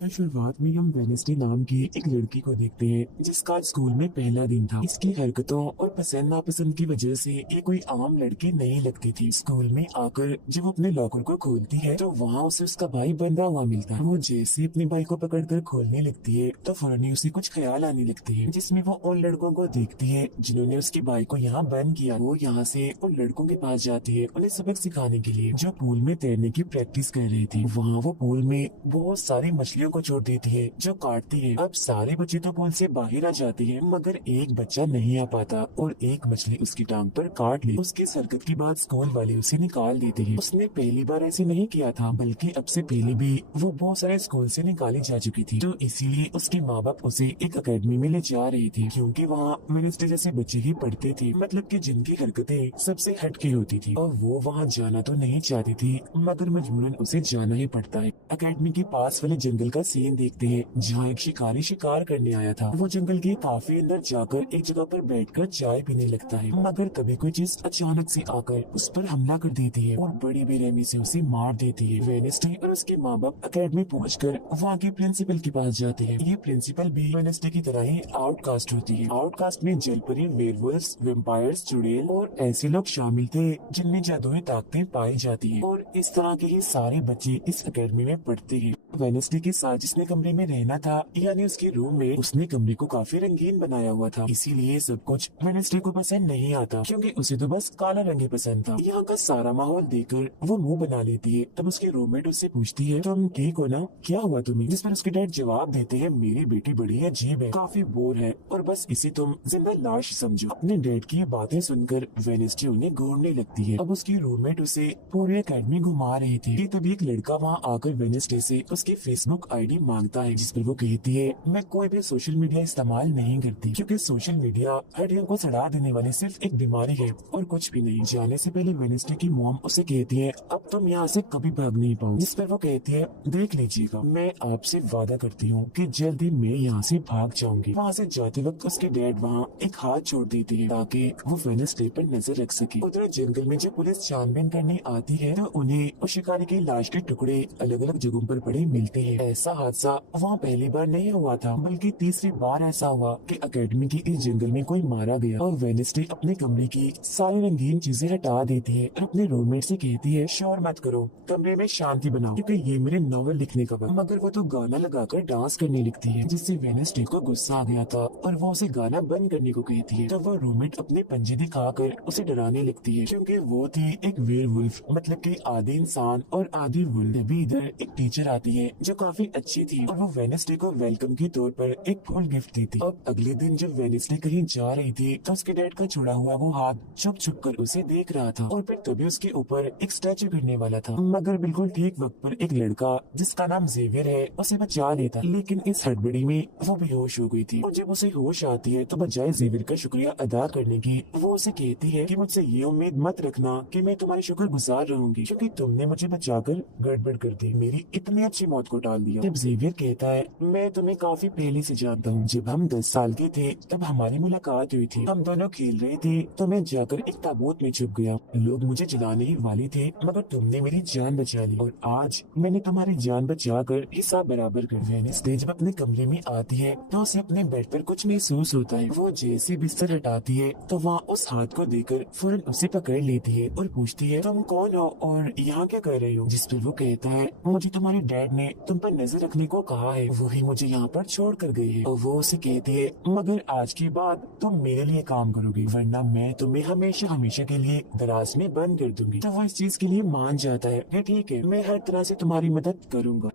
शुरुआत में हम वेनेसडे नाम की एक लड़की को देखते हैं जिसका आज स्कूल में पहला दिन था। इसकी हरकतों और पसंद नापसंद की वजह से ये कोई आम लड़की नहीं लगती थी। स्कूल में आकर जब वो अपने लॉकर को खोलती है तो वहाँ उसे उसका भाई बंधा हुआ मिलता है। वो जैसे अपने भाई को पकड़कर खोलने लगती है तो फौरन ही उसे कुछ ख्याल आने लगते हैं, जिसमें वो उन लड़कों को देखती है जिन्होंने उसके भाई को यहाँ बंद किया। वो यहाँ से उन लड़कों के पास जाती है उन्हें सबक सिखाने के लिए, जो पूल में तैरने की प्रैक्टिस कर रही थी। वहाँ वो पूल में बहुत सारी मछलियों को छोड़ देती है जो काटती है। अब सारे बच्चे तो पूल से बाहर आ जाते हैं मगर एक बच्चा नहीं आ पाता और एक मछली उसकी टांग पर काट ली। उसकी हरकत के बाद स्कूल वाले उसे निकाल देते हैं। उसने पहली बार ऐसे नहीं किया था, बल्कि अब से पहले भी वो बहुत सारे स्कूल से निकाली जा चुकी थी। तो इसीलिए उसके माँ बाप उसे एक अकेडमी में ले जा रहे थे, क्योंकि वहाँ वेडनेसडे जैसे बच्चे ही पढ़ते थे, मतलब कि जिनकी हरकतें सबसे हटके होती थी। और वो वहाँ जाना तो नहीं चाहती थी मगर मजबूरन उसे जाना ही पड़ता है। अकेडमी के पास वाले जंगल का सीन देखते हैं जहाँ एक शिकारी शिकार करने आया था। वो जंगल के काफी अंदर जाकर एक जगह पर बैठकर चाय पीने लगता है, मगर तभी कोई चीज अचानक से आकर उस पर हमला कर देती है और बड़ी बेरहमी से उसे मार देती है। वेडनेसडे और उसके माँ बाप अकेडमी पहुंचकर वहाँ के प्रिंसिपल के पास जाते हैं। ये प्रिंसिपल भी वेडनेसडे की तरह ही आउटकास्ट होती है। आउटकास्ट में जलपरी, वेयरवुल्व्स, वेम्पायर्स, चुड़ैल और ऐसे लोग शामिल थे जिनमें जादुई ताकतें पाई जाती है। और इस तरह के ही सारे बच्चे इस अकेडमी में पढ़ते हैं। वेडनेसडे के साथ जिसने कमरे में रहना था, यानी उसके रूम में, उसने कमरे को काफी रंगीन बनाया हुआ था। इसीलिए सब कुछ वेडनेसडे को पसंद नहीं आता, क्योंकि उसे तो बस काला रंग ही पसंद था। यहाँ का सारा माहौल देखकर वो मुंह बना लेती है। तब उसके रूममेट उससे पूछती है, तुम ठीक हो ना, क्या हुआ तुम्हें? जिस पर उसके डैड जवाब देते हैं, मेरी बेटी बड़ी अजीब है, काफी बोर है और बस इसे तुम जिंदा लाश समझो। अपने डैड की ये बातें सुनकर वेडनेसडे उन्हें घूरने लगती है। अब उसकी रूममेट उसे पूरे अकेडमी घुमा रही थी कि तभी एक लड़का वहाँ आकर वेडनेसडे से उसकी फेसबुक आईडी मांगता है, जिस पर वो कहती है, मैं कोई भी सोशल मीडिया इस्तेमाल नहीं करती, क्योंकि सोशल मीडिया हड्डियों को सड़ा देने वाली सिर्फ एक बीमारी है और कुछ भी नहीं। जाने से पहले वेडनेसडे की मॉम उसे कहती है, अब तुम यहाँ से कभी भाग नहीं पाओ। जिस पर वो कहती है, देख लीजिएगा, मैं आपसे वादा करती हूँ कि जल्द ही मैं यहाँ से भाग जाऊंगी। वहाँ से जाते वक्त उसके डैड वहाँ एक हाथ छोड़ देते हैं ताकि वो वेडनेसडे पर नजर रख सके। उधर जंगल में जब पुलिस छानबीन करने आती है तो उन्हें उस शिकारी की लाश के टुकड़े अलग अलग जगहों पर पड़े मिलते हैं। ऐसा हादसा वहाँ पहली बार नहीं हुआ था, बल्कि तीसरी बार ऐसा हुआ कि अकेडमी के इस जंगल में कोई मारा गया। और वेडनेसडे अपने कमरे की सारी रंगीन चीजें हटा देती है और अपने रूममेट से कहती है, शोर मत करो, कमरे में शांति बनाओ, क्योंकि ये मेरे नॉवल लिखने का वक्त। मगर वो तो गाना लगाकर डांस करने लगती है, जिससे वेडनेसडे को गुस्सा आ गया था और वो उसे गाना बंद करने को कहती है। तो वो रूममेट अपने पंजे दिखाकर उसे डराने लगती है, क्योंकि वो थी एक वेयरवुल्फ, मतलब कि आधी इंसान और आधी वुल्फ। तभी इधर एक टीचर आती है जो काफी अच्छी थी और वो वेडनेसडे को वेलकम के तौर पर एक फूल गिफ्ट देती। अब अगले दिन जब वेडनेसडे कहीं जा रही थी तो उसके डैड का छुड़ा हुआ वो हाथ छुप छुप कर उसे देख रहा था और फिर तभी उसके ऊपर एक स्टैचू गिरने वाला था, मगर बिल्कुल ठीक वक्त पर एक लड़का जिसका नाम जेवियर है उसे बचा लेता। लेकिन इस हड़बड़ी में वो बेहोश हो गई थी और जब उसे होश आती है तो बजाय जेवियर का शुक्रिया अदा करने की, वो उसे कहती है कि मुझसे ये उम्मीद मत रखना कि मैं तुम्हारी शुक्रगुजार रहूंगी, क्योंकि तुमने मुझे बचाकर गड़बड़ कर दी, मेरी इतनी अच्छी मौत को टाल दिया। जब जेवियर कहता है, मैं तुम्हें काफी पहले से जानता हूँ, जब हम 10 साल के थे तब हमारी मुलाकात हुई थी, हम दोनों खेल रहे थे तो मैं जाकर एक ताबूत में छुप गया, लोग मुझे जलाने ही वाले थे मगर तुमने मेरी जान बचा ली और आज मैंने तुम्हारी जान बचाकर हिसाब बराबर कर दिया। वेडनेसडे जब अपने कमरे में आती है तो उसे अपने बेड पर कुछ महसूस होता है। वो जैसे बिस्तर हटाती है तो वहाँ उस हाथ को देखकर फौरन उसे पकड़ लेती है और पूछती है, तुम कौन हो और यहाँ क्या कर रही हो? जिस पर वो कहता है, मुझे तुम्हारे डैड ने तुम पर नजर रखने को कहा है, वही मुझे यहाँ पर छोड़ कर गई है। और वो उसे कहती है, मगर आज के बाद तुम मेरे लिए काम करोगी, वरना मैं तुम्हें हमेशा हमेशा के लिए दराज में बंद कर दूंगी। तो वो इस चीज के लिए मान जाता है कि ठीक है, मैं हर तरह से तुम्हारी मदद करूंगा।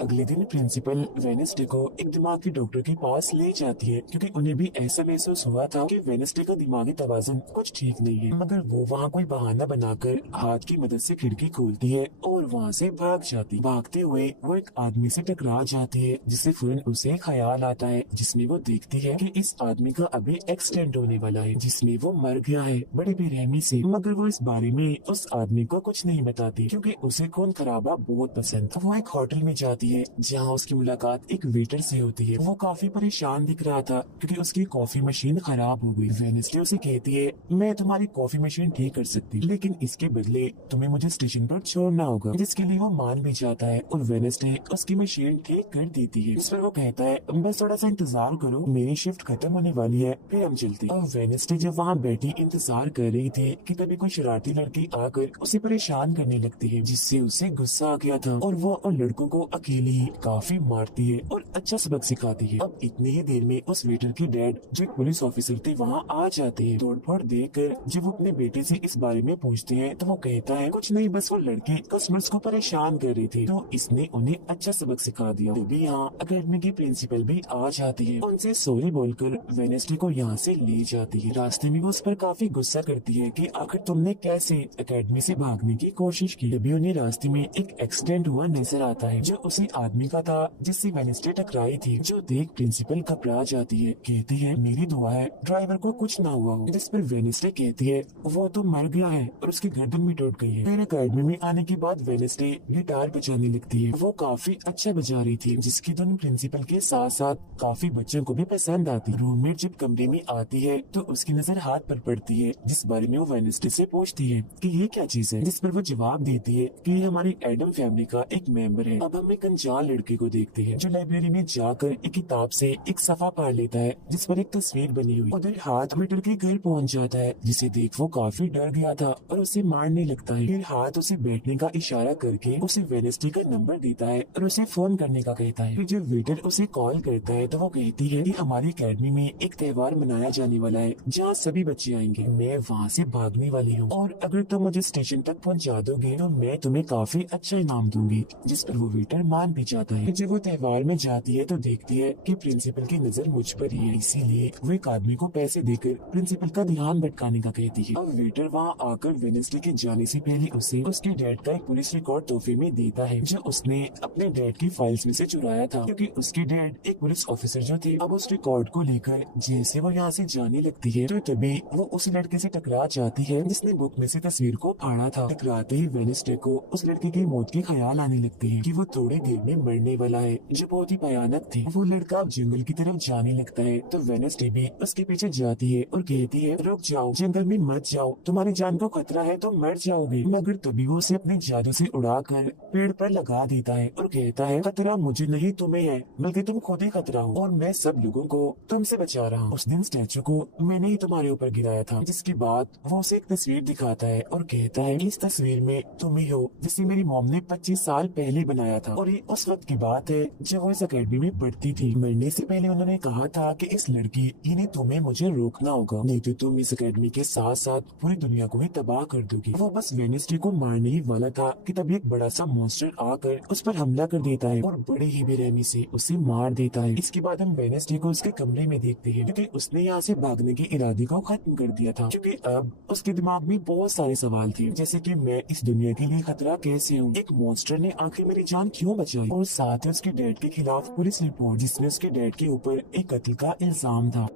अगले दिन प्रिंसिपल वेडनेसडे को एक दिमागी डॉक्टर के पास ले जाती है, क्योंकि उन्हें भी ऐसा महसूस हुआ था कि वेडनेसडे का दिमागी तवाज़ुन कुछ ठीक नहीं है। मगर वो वहाँ कोई बहाना बनाकर हाथ की मदद से खिड़की खोलती है और वहाँ से भाग जाती। भागते हुए वो एक आदमी से टकरा जाती है, जिससे फौरन उसे ख्याल आता है, जिसमें वो देखती है कि इस आदमी का अभी एक्सीडेंट होने वाला है, जिसमें वो मर गया है बड़ी बेरहमी से। मगर वो इस बारे में उस आदमी को कुछ नहीं बताती, क्योंकि उसे खून खराबा बहुत पसंद था। वो एक होटल में जाती है जहाँ उसकी मुलाकात एक वेटर से होती है। वो काफी परेशान दिख रहा था क्योंकि उसकी कॉफी मशीन खराब हो गई। वेडनेसडे उसे कहती है, मैं तुम्हारी कॉफी मशीन ठीक कर सकती, लेकिन इसके बदले तुम्हें मुझे स्टेशन पर छोड़ना होगा। जिसके लिए वो मान भी जाता है और वेडनेसडे उसकी मशीन ठीक कर देती है। इस पर वो कहता है बस थोड़ा सा इंतजार करो, मेरी शिफ्ट खत्म होने वाली है, फिर हम चलते हैं। और वेडनेसडे जब वहाँ बैठी इंतजार कर रही थी कि तभी कोई शरारती लड़की आकर उसे परेशान करने लगती है, जिससे उसे गुस्सा आ गया था और वो और लड़कों को अकेले ही काफी मारती है और अच्छा सबक सिखाती है। अब इतनी ही देर में उस वेटर के डैड जो एक पुलिस ऑफिसर थे वहाँ आ जाते हैं। तोड़फोड़ देखकर जब वो अपने बेटे से इस बारे में पूछते हैं तो वो कहता है कुछ नहीं, बस वो लड़के कस्टमर्स को परेशान कर रही थी तो इसने उन्हें अच्छा सबक सिखा दिया। तभी यहाँ अकेडमी की प्रिंसिपल भी आ जाती है, उनसे सॉरी बोलकर वेडनेसडे को यहाँ से ले जाती है। रास्ते में वो उस पर काफी गुस्सा करती है कि आखिर तुमने कैसे अकेडमी से भागने की कोशिश की। तभी उन्हें रास्ते में एक एक्सीडेंट हुआ नजर आता है जो उसी आदमी का था जिससे वेडनेसडे टकराई थी, जो देख प्रिंसिपल घबरा जाती है। कहती है मेरी दुआ है ड्राइवर को कुछ ना हुआ हो, जिस पर वेडनेसडे कहती है वो तो मर गया है और उसकी गर्दन भी टूट गई है। फिर अकेडमी में आने के बाद वेडनेसडे गिटार बजाने लगती है। वो काफी अच्छा बजा रही थी जिसकी धुन प्रिंसिपल के साथ साथ काफी बच्चों को भी पसंद आती। रूममेट जब कमरे में आती है तो उसकी नजर हाथ पर पड़ती है, जिस बारे में वो वेडनेसडे से पूछती है कि ये क्या चीज है, जिस पर वो जवाब देती है कि ये हमारी एडम फैमिली का एक मेंबर है। अब हम एक अनजान लड़के को देखते हैं जो लाइब्रेरी में जाकर एक किताब से एक सफा पढ़ लेता है जिस पर एक तस्वीर बनी हुई। उधर हाथ वेटर के घर पहुंच जाता है जिसे देख वो काफी डर गया था और उसे मारने लगता है। फिर हाथ उसे बैठने का इशारा करके उसे वेडनेसडे का नंबर देता है और उसे फोन करने का कहता है। फिर जब वेटर उसे कॉल करता है तो वो कहती है कि हमारी अकेडमी में एक त्योहार मनाया जाने वाला है जहाँ सभी बच्चे आएंगे, मैं वहाँ से भागने वाली हूँ और अगर तुम मुझे स्टेशन तक पहुँचा दोगे तो मैं तुम्हें काफी अच्छा इनाम दूंगी, जिस पर वो वेटर मान भी जाता है। जब वो त्योहार में जाती है तो देखती है कि प्रिंसिपल की नजर मुझ पर ही है, इसीलिए वो एक आदमी को पैसे देकर प्रिंसिपल का ध्यान भटकाने का कहती है। अब वेटर वहाँ आकर वेडनेसडे के जाने से पहले उसे उसके डैड का एक पुलिस रिकॉर्ड तोहफे में देता है जो उसने अपने डैड की फाइल्स में से चुराया था, क्योंकि उसके डैड एक पुलिस ऑफिसर जो थे। अब उस रिकॉर्ड को लेकर जैसे वो यहाँ से जाने लगती है तो तभी वो उस लड़के से टकरा जाती है जिसने बुक में से तस्वीर को फाड़ा था। टकराते ही वेडनेसडे को उस लड़के की मौत के ख्याल आने लगते हैं कि वो थोड़ी देर में मरने वाला है, जो बहुत ही भयानक थी। वो लड़का अब जंगल की तरफ जाने लगता है तो वेडनेसडे भी उसके पीछे जाती है और कहती है रुक जाओ, जंगल में मत जाओ, तुम्हारी जान को खतरा है, तुम मर जाओगे। मगर तभी वो उसे अपने जादू से उड़ाकर पेड़ पर लगा देता है और कहता है खतरा मुझे नहीं तुम्हें है, बल्कि तुम खुद ही खतरा हो और मैं सब लोगों को तुमसे बचा रहा हूँ। उस दिन स्टैचू को मैंने ही तुम्हारे ऊपर गिराया था। जिसके बाद वो उसे एक तस्वीर दिखाता है और कहता है इस तस्वीर में तुम ही हो जिसे मेरी मॉम ने 25 साल पहले बनाया था और ये उस वक्त की बात है जब वो इस अकेडमी में पढ़ती थी। मरने से पहले उन्होंने कहा था कि इस लड़की इन्हें तुम्हें मुझे रोकना होगा, नहीं तो तुम इस अकेडमी के साथ साथ पूरी दुनिया को ही तबाह कर दोगी। वो बस वेडनेसडे को मारने ही वाला था कि तभी एक बड़ा सा मॉन्स्टर आकर उस पर हमला कर देता है और बड़े ही बेरहमी से उसे मार देता है। इसके बाद हम वेडनेसडे को उसके कमरे में देखते हैं क्योंकि उसने यहाँ से भागने के इरादे को खत्म कर दिया था, क्योंकि अब उसके दिमाग में बहुत सारे सवाल थे, जैसे कि मैं इस दुनिया के लिए खतरा कैसे हूँ, एक मॉन्स्टर ने आखिर मेरी जान क्यों बचाई, और साथ ही उसके डैड के खिलाफ पुलिस रिपोर्ट जिसमें उसके डैड के ऊपर एक कत्ल का इल्जाम था।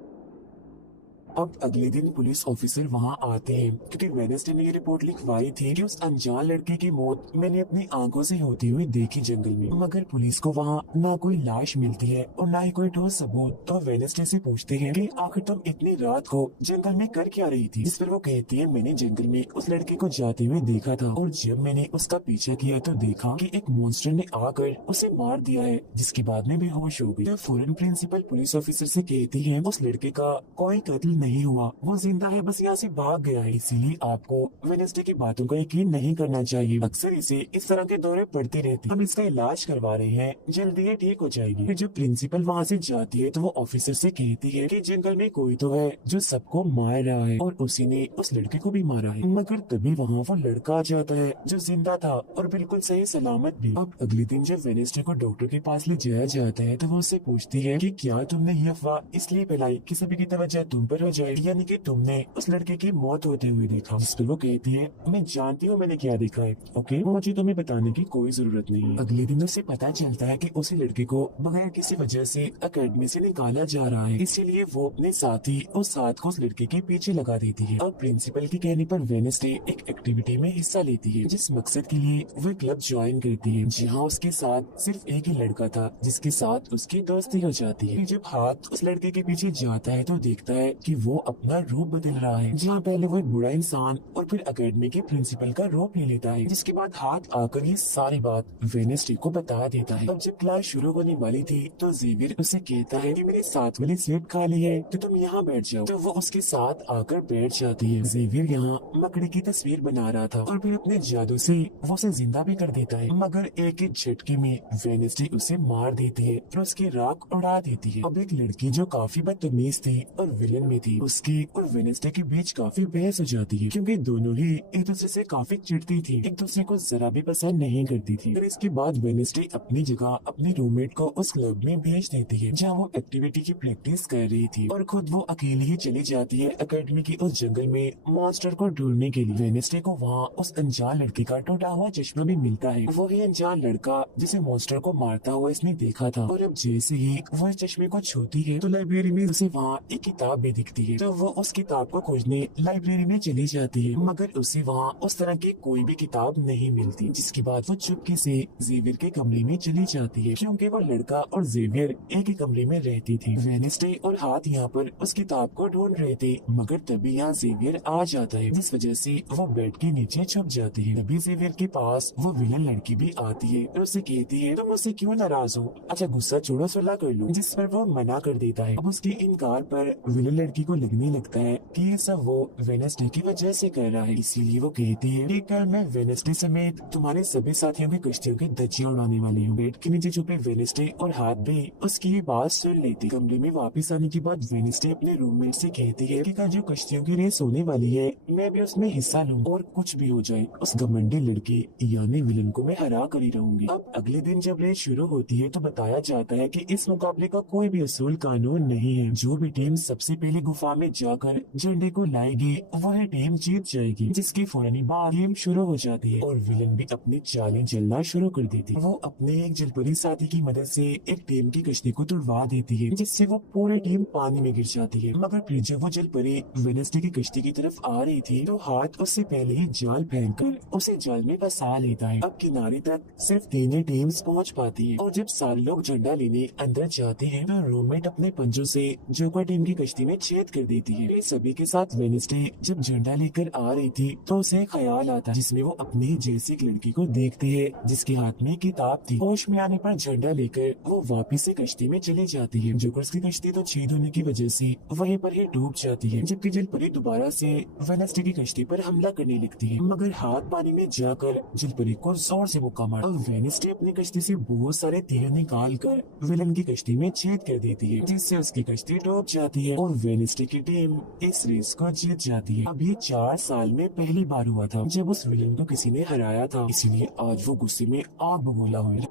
अब अगले दिन पुलिस ऑफिसर वहाँ आते हैं क्योंकि वेडनेसडे ने ये रिपोर्ट लिखवाई थी कि उस अनजान लड़के की मौत मैंने अपनी आंखों से होती हुई देखी जंगल में। मगर पुलिस को वहाँ ना कोई लाश मिलती है और ना ही कोई ठोस सबूत। तो वेडनेसडे से पूछते हैं कि आखिर तुम इतनी रात को जंगल में कर क्या रही थी, जिस पर वो कहती है मैंने जंगल में उस लड़के को जाते हुए देखा था और जब मैंने उसका पीछा किया तो देखा कि एक मॉन्स्टर ने आकर उसे मार दिया है, जिसके बाद में बेहोश हो गई। तो फौरन प्रिंसिपल पुलिस ऑफिसर से कहती है उस लड़के का कोई कत्ल नहीं हुआ, वो जिंदा है, बस यहाँ से भाग गया है, इसीलिए आपको वेडनेसडे की बातों का यकीन नहीं करना चाहिए। अक्सर इसे इस तरह के दौरे पड़ते रहते, हम इसका इलाज करवा रहे हैं, जल्दी ये ठीक हो जाएगी। फिर जब प्रिंसिपल वहाँ से जाती है तो वो ऑफिसर से कहती है कि जंगल में कोई तो है जो सबको मार रहा है और उसी ने उस लड़के को भी मारा है। मगर तभी वहाँ वो लड़का आ जाता है जो जिंदा था और बिल्कुल सही सलामत भी। अब अगले दिन जब वेडनेसडे को डॉक्टर के पास ले जाया जाता है तो वो उससे पूछती है कि क्या तुमने ये अफवाह इसलिए फैलाई कि सभी की तवज्जो तुम पर हो जाए, यानी कि तुमने उस लड़के की मौत होते हुए देखा। जिस पर वो कहती है मैं जानती हूँ मैंने क्या देखा है, ओके, मुझे तुम्हें बताने की कोई जरूरत नहीं है। अगले दिन उसे पता चलता है कि उसी लड़के को बगैर किसी वजह से अकेडमी से निकाला जा रहा है, इसीलिए वो अपने साथी और साथ को उस लड़के के पीछे लगा देती है। अब प्रिंसिपल के कहने पर वेडनेसडे एक एक्टिविटी में हिस्सा लेती है जिस मकसद के लिए वो क्लब ज्वाइन करती है, जहाँ उसके साथ सिर्फ एक ही लड़का था जिसके साथ उसकी दोस्ती हो जाती है। जब हाथ उस लड़के के पीछे जाता है तो देखता है कि वो अपना रूप बदल रहा है, जहाँ पहले वो एक बुरा इंसान और फिर एकेडमी के प्रिंसिपल का रूप ले लेता है, जिसके बाद हाथ आकर ये सारी बात वेडनेसडे को बता देता है। अब जब क्लास शुरू होने वाली थी तो जेवियर उसे कहता है कि मेरे साथ वाली सीट खाली है तो तुम यहाँ बैठ जाओ, तो वो उसके साथ आकर बैठ जाती है। जेवियर यहाँ मकड़ी की तस्वीर बना रहा था और फिर अपने जादू से वो उसे जिंदा भी कर देता है, मगर एक एक झटके में वेडनेसडे उसे मार देती है और उसकी राख उड़ा देती है। अब एक लड़की जो काफी बदतमीज थी और विलन में थी, उसकी और वेडनेसडे के बीच काफी बहस हो जाती है, क्योंकि दोनों ही एक दूसरे से काफी चिढ़ती थी, एक दूसरे को जरा भी पसंद नहीं करती थी। फिर इसके बाद वेडनेसडे अपनी जगह अपने रूममेट को उस क्लब में भेज देती है जहाँ वो एक्टिविटी की प्रैक्टिस कर रही थी, और खुद वो अकेली ही चली जाती है एकेडमी की उस जंगल में मॉन्स्टर को ढूंढने के लिए। वेडनेसडे को वहाँ उस अनजान लड़के का टूटा हुआ चश्मा भी मिलता है, वही अनजान लड़का जिसे मॉन्स्टर को मारता हुआ इसने देखा था। और अब जैसे ही वो इस चश्मे को छूती है तो लाइब्रेरी में उसे वहाँ एक किताब भी दिखती है, तो वो उस किताब को खोजने लाइब्रेरी में चली जाती है, मगर उसे वहाँ उस तरह की कोई भी किताब नहीं मिलती, जिसके बाद वो चुपके से जेवियर के कमरे में चली जाती है, क्योंकि वो लड़का और जेवियर एक ही कमरे में रहती थी। वेडनेसडे और हाथ यहाँ पर उस किताब को ढूंढ रहे थे, मगर तभी यहाँ जेवियर आ जाता है, जिस वजह से वो बेड के नीचे छुप जाती है। तभी जेवियर के पास वो विलन लड़की भी आती है और उसे कहती है तुम मुझसे क्यों नाराज हो, अच्छा गुस्सा छोड़ो सुलह कर लो, जिस पर वो मना कर देता है। अब उसके इनकार पर विलन लड़की को लगने लगता है कि ये सब वो वेडनेसडे की वजह से कर रहा है, इसीलिए वो कहती है कि कल मैं वेडनेसडे समेत तुम्हारे सभी साथियों की कश्तियों की धज्जियां उड़ाने वाली हूँ। बेड के नीचे छुपे वेडनेसडे और हाथ भी उसकी ये बात सुन लेती। कमरे में वापस आने के बाद वेडनेसडे अपने रूममेट से कहती है कि कल जो कश्तियों की रेस होने वाली है मैं भी उसमें हिस्सा लूँ, और कुछ भी हो जाए उस घमंडी लड़की यानी विलन को मैं हरा कर ही रहूंगी। अब अगले दिन जब रेस शुरू होती है तो बताया जाता है कि इस मुकाबले का कोई भी असूल कानून नहीं है, जो भी टीम सबसे पहले गुफा में जाकर झंडे को लाएगी वह टीम जीत जाएगी, जिसके फौरन बाद गेम शुरू हो जाती है और विलन भी अपनी चालें चलना शुरू कर देती है। वो अपने एक जलपरी साथी की मदद से एक टीम की कश्ती को तुड़वा देती है, जिससे वो पूरी टीम पानी में गिर जाती है, मगर फिर जब वो जलपरी वेडनेसडे की कश्ती की तरफ आ रही थी तो हाथ उससे पहले ही जाल फेंककर उसे जाल में फंसा लेता है। अब किनारे तक सिर्फ तीन ही टीम्स पहुंच पाती है, और जब सारे लोग झंडा लेने अंदर जाते हैं तो रूममेट अपने पंजों से जोकर टीम की कश्ती में छेद कर देती है। सभी के साथ वेडनेसडे जब झंडा लेकर आ रही थी तो उसे ख्याल आता है, जिसमें वो अपनी जैसी एक लड़की को देखती है जिसके हाथ में किताब थी। होश में आने पर झंडा लेकर वो वापिस से कश्ती में चली जाती है। जोकर की कश्ती तो छेद होने की वजह से वहीं पर ही डूब जाती है, जबकि जलपरी दोबारा से वेडनेसडे की कश्ती पर हमला करने लगती है, मगर हाथ पानी में जाकर जलपरी को जोर से मुक्का मार और वेडनेसडे अपनी कश्ती से बहुत सारे तीर निकाल कर विलन की कश्ती में छेद कर देती है, जिससे उसकी कश्ती डूब जाती है और वेडनेसडे की टीम इस रेस को जीत जाती है। अब ये 4 साल में पहली बार हुआ था जब उस विलन को किसी ने हराया था, इसीलिए आज वो गुस्से में आग बबूला हुई।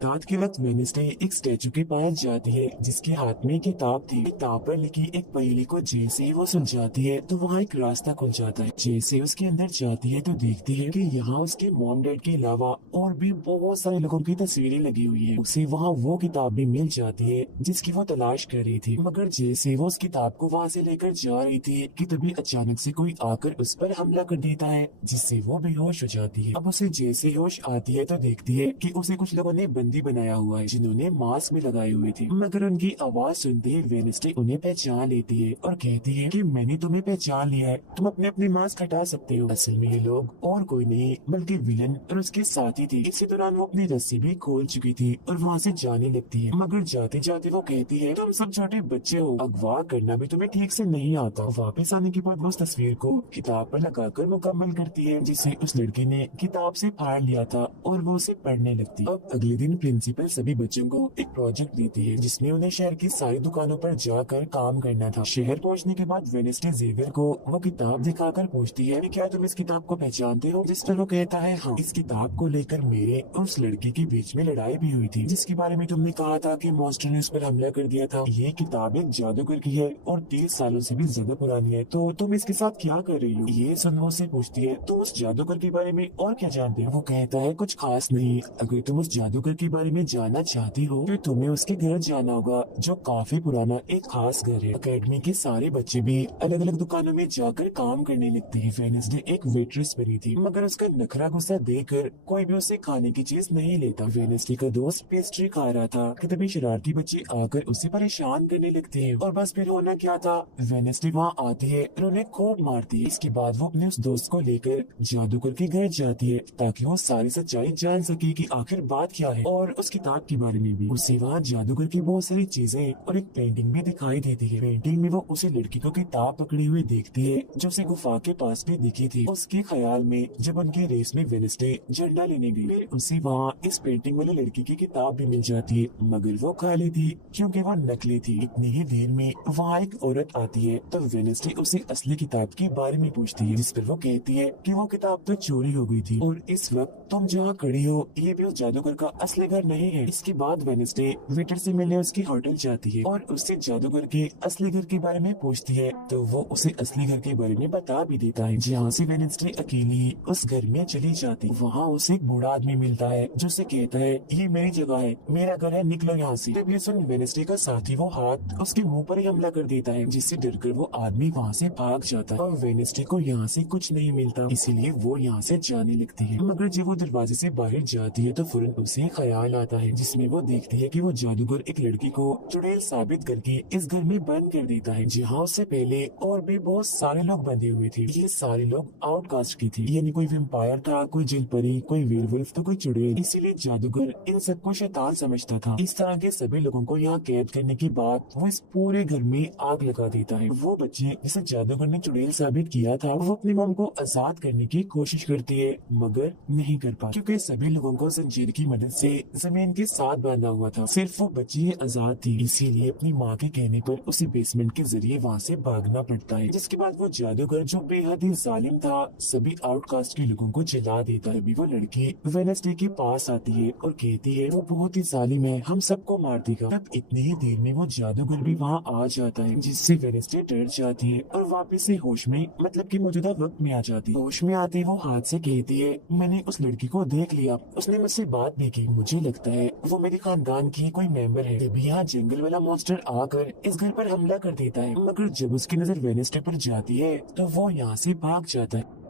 रात के वक्त वेडनेसडे एक स्टैचू के पास जाती है जिसके हाथ में किताब थी। किताब पर लिखी एक पहेली को जैसे ही वो सुलझाती है तो वहाँ एक रास्ता खुल जाता है। जैसे उसके अंदर जाती है तो देखती है कि यहाँ उसके मॉम डैड के अलावा और भी बहुत सारे लोगों की तस्वीरें लगी हुई है। उसे वहाँ वो किताब भी मिल जाती है जिसकी वो तलाश कर रही थी, मगर जैसे वो उस किताब को वहाँ से लेकर जा रही थी कि तभी अचानक से कोई आकर उस पर हमला कर देता है, जिससे वो बेहोश हो जाती है। अब उसे जैसे होश आती है तो देखती है कि उसे कुछ लोगों ने बंदी बनाया हुआ है जिन्होंने मास्क भी लगाए हुए थे, मगर उनकी आवाज सुनते ही वेडनेसडे उन्हें पहचान लेती है और कहती है कि मैंने तुम्हें पहचान लिया है, तुम अपने अपने मास्क हटा सकते हो। असल में ये लोग और कोई नहीं बल्कि विलन और उसके साथी थे। इसी दौरान वो अपनी रस्सी भी खोल चुकी थी और वहाँ से जाने लगती है, मगर जाते जाते वो कहती है तुम सब छोटे बच्चे हो, अगवा करना भी तुम्हें ठीक से नहीं आता। वापस आने के बाद वो उस तस्वीर को किताब पर लगाकर मुकम्मल करती है जिसे उस लड़के ने किताब से फाड़ लिया था और वो उसे पढ़ने लगती। अब अगले दिन प्रिंसिपल सभी बच्चों को एक प्रोजेक्ट देती है जिसमें उन्हें शहर की सारी दुकानों पर जाकर काम करना था। शहर पहुंचने के बाद वेडनेसडे जेवियर को वो किताब दिखाकर पूछती है कि क्या तुम इस किताब को पहचानते हो, जिस पर वो कहता है हाँ। इस किताब को लेकर मेरे और उस लड़की के बीच में लड़ाई भी हुई थी जिसके बारे में तुमने कहा था कि मॉन्स्टर ने उस पर हमला कर दिया था। ये किताब एक जादूगर की है और 30 सालों से भी ज्यादा पुरानी है, तो तुम इसके साथ क्या कर रही हो। ये सुन वो से पूछती है तुम उस जादूगर के बारे में और क्या जानते हो। वो कहता है कुछ खास नहीं, अगर तुम उस जादूगर के बारे में जानना चाहती हो तो तुम्हें उसके घर जाना होगा, जो काफी पुराना एक खास घर है। अकेडमी के सारे बच्चे भी अलग अलग दुकानों में जाकर काम करने लगते हैं। वेडनेसडे एक वेट्रेस बनी थी, मगर उसका नखरा गुस्सा देखकर कोई भी उसे खाने की चीज नहीं लेता। वेडनेसडे का दोस्त पेस्ट्री खा रहा था कि तभी शरारती बच्चे आकर उसे परेशान करने लगते हैं, और बस फिर होना क्या था, वेडनेसडे वहाँ आती है और उन्हें खूब मारती है। इसके बाद वो अपने उस दोस्त को लेकर जादूगर के घर जाती है ताकि वो सारी सच्चाई जान सके कि आखिर बात क्या है, और उस किताब के बारे में भी। उसे वहाँ जादूगर की बहुत सारी चीजें और एक पेंटिंग भी दिखाई देती है। पेंटिंग में वो उसे लड़की को किताब पकड़ी हुई देखती है जो उसे गुफा के पास भी दिखी थी। उसके ख्याल में जब उनके रेस में वेडनेसडे झंडा लेने गई, फिर उसे वहाँ इस पेंटिंग वाली लड़की की किताब भी मिल जाती है, मगर वो खाली थी क्योंकि वो नकली थी। इतनी ही देर में वहाँ एक औरत आती है तो वेडनेसडे उसे असली किताब के बारे में पूछती है, जिस पर वो कहती है कि वो किताब तो चोरी हो गई थी और इस वक्त तुम जहाँ खड़ी हो ये भी उस जादूगर का असली घर नहीं है। इसके बाद वेडनेसडे वेटर से मिलने उसकी होटल जाती है और उससे जादूगर के असली घर के बारे में पूछती है, तो वो उसे असली घर के बारे में बता भी देता है। जहाँ से वेडनेसडे अकेली उस घर में चली जाती, वहाँ उसे एक बूढ़ा आदमी मिलता है जो उसे कहता है ये मेरी जगह है, मेरा घर है, निकलो यहाँ से। जब ये सुन वेडनेसडे का साथी वो हाथ उसके मुंह पर ही हमला कर देता है, जिससे डरकर वो आदमी वहाँ से भाग जाता है और वेडनेसडे को यहाँ से कुछ नहीं मिलता, इसीलिए वो यहाँ से जाने लगती है। मगर जब वो दरवाजे से बाहर जाती है तो फौरन उसे ख्याल आता है, जिसमें वो देखती है कि वो जादूगर एक लड़की को चुड़ैल साबित करके इस घर में बंद कर देता है, जहाँ उससे पहले और भी बहुत सारे लोग बंधे हुए थे। ये सारे लोग आउटकास्ट की थी, यानी कोई वेम्पायर था, कोई जलपरी, कोई वेयरवुल्फ तो कोई चुड़ैल, इसीलिए जादूगर इन सबको शैतान समझता था। इस तरह के सभी लोगों को यहाँ कैद करने के बाद वो इस पूरे घर में आग लगा देता है। वो बच्चे जिसे जादूगर ने चुड़ैल साबित किया था वो अपनी मॉम को आजाद करने की कोशिश करती है, मगर नहीं कर पाती क्योंकि सभी लोगों को जंजीर की मदद से जमीन के साथ बांधा हुआ था। सिर्फ वो बच्ची आजाद थी, इसीलिए अपनी माँ के कहने पर उसे बेसमेंट के जरिए वहाँ से भागना पड़ता है। जिसके बाद वो जादूगर जो बेहद ही जालिम था सभी आउटकास्ट के लोगों को जला देता है। अभी वो लड़की वेडनेसडे के पास आती है और कहती है वो बहुत ही जालिम है, हम सबको मार देगा। तब इतनी ही देर में वो जादूगर भी वहाँ आ जाता है, जिससे वेडनेसडे डर जाती है और वापस से होश में मतलब कि मौजूदा वक्त में आ जाती है। होश में आते वो हाथ से कहती है मैंने उस लड़की को देख लिया, उसने मुझसे बात भी की, मुझे लगता है वो मेरे खानदान की कोई मेंबर है। तभी यहाँ जंगल वाला मॉन्स्टर आकर इस घर पर हमला कर देता है, मगर जब उसकी नजर वेडनेसडे पर जाती है तो वो यहाँ से भाग जाता है।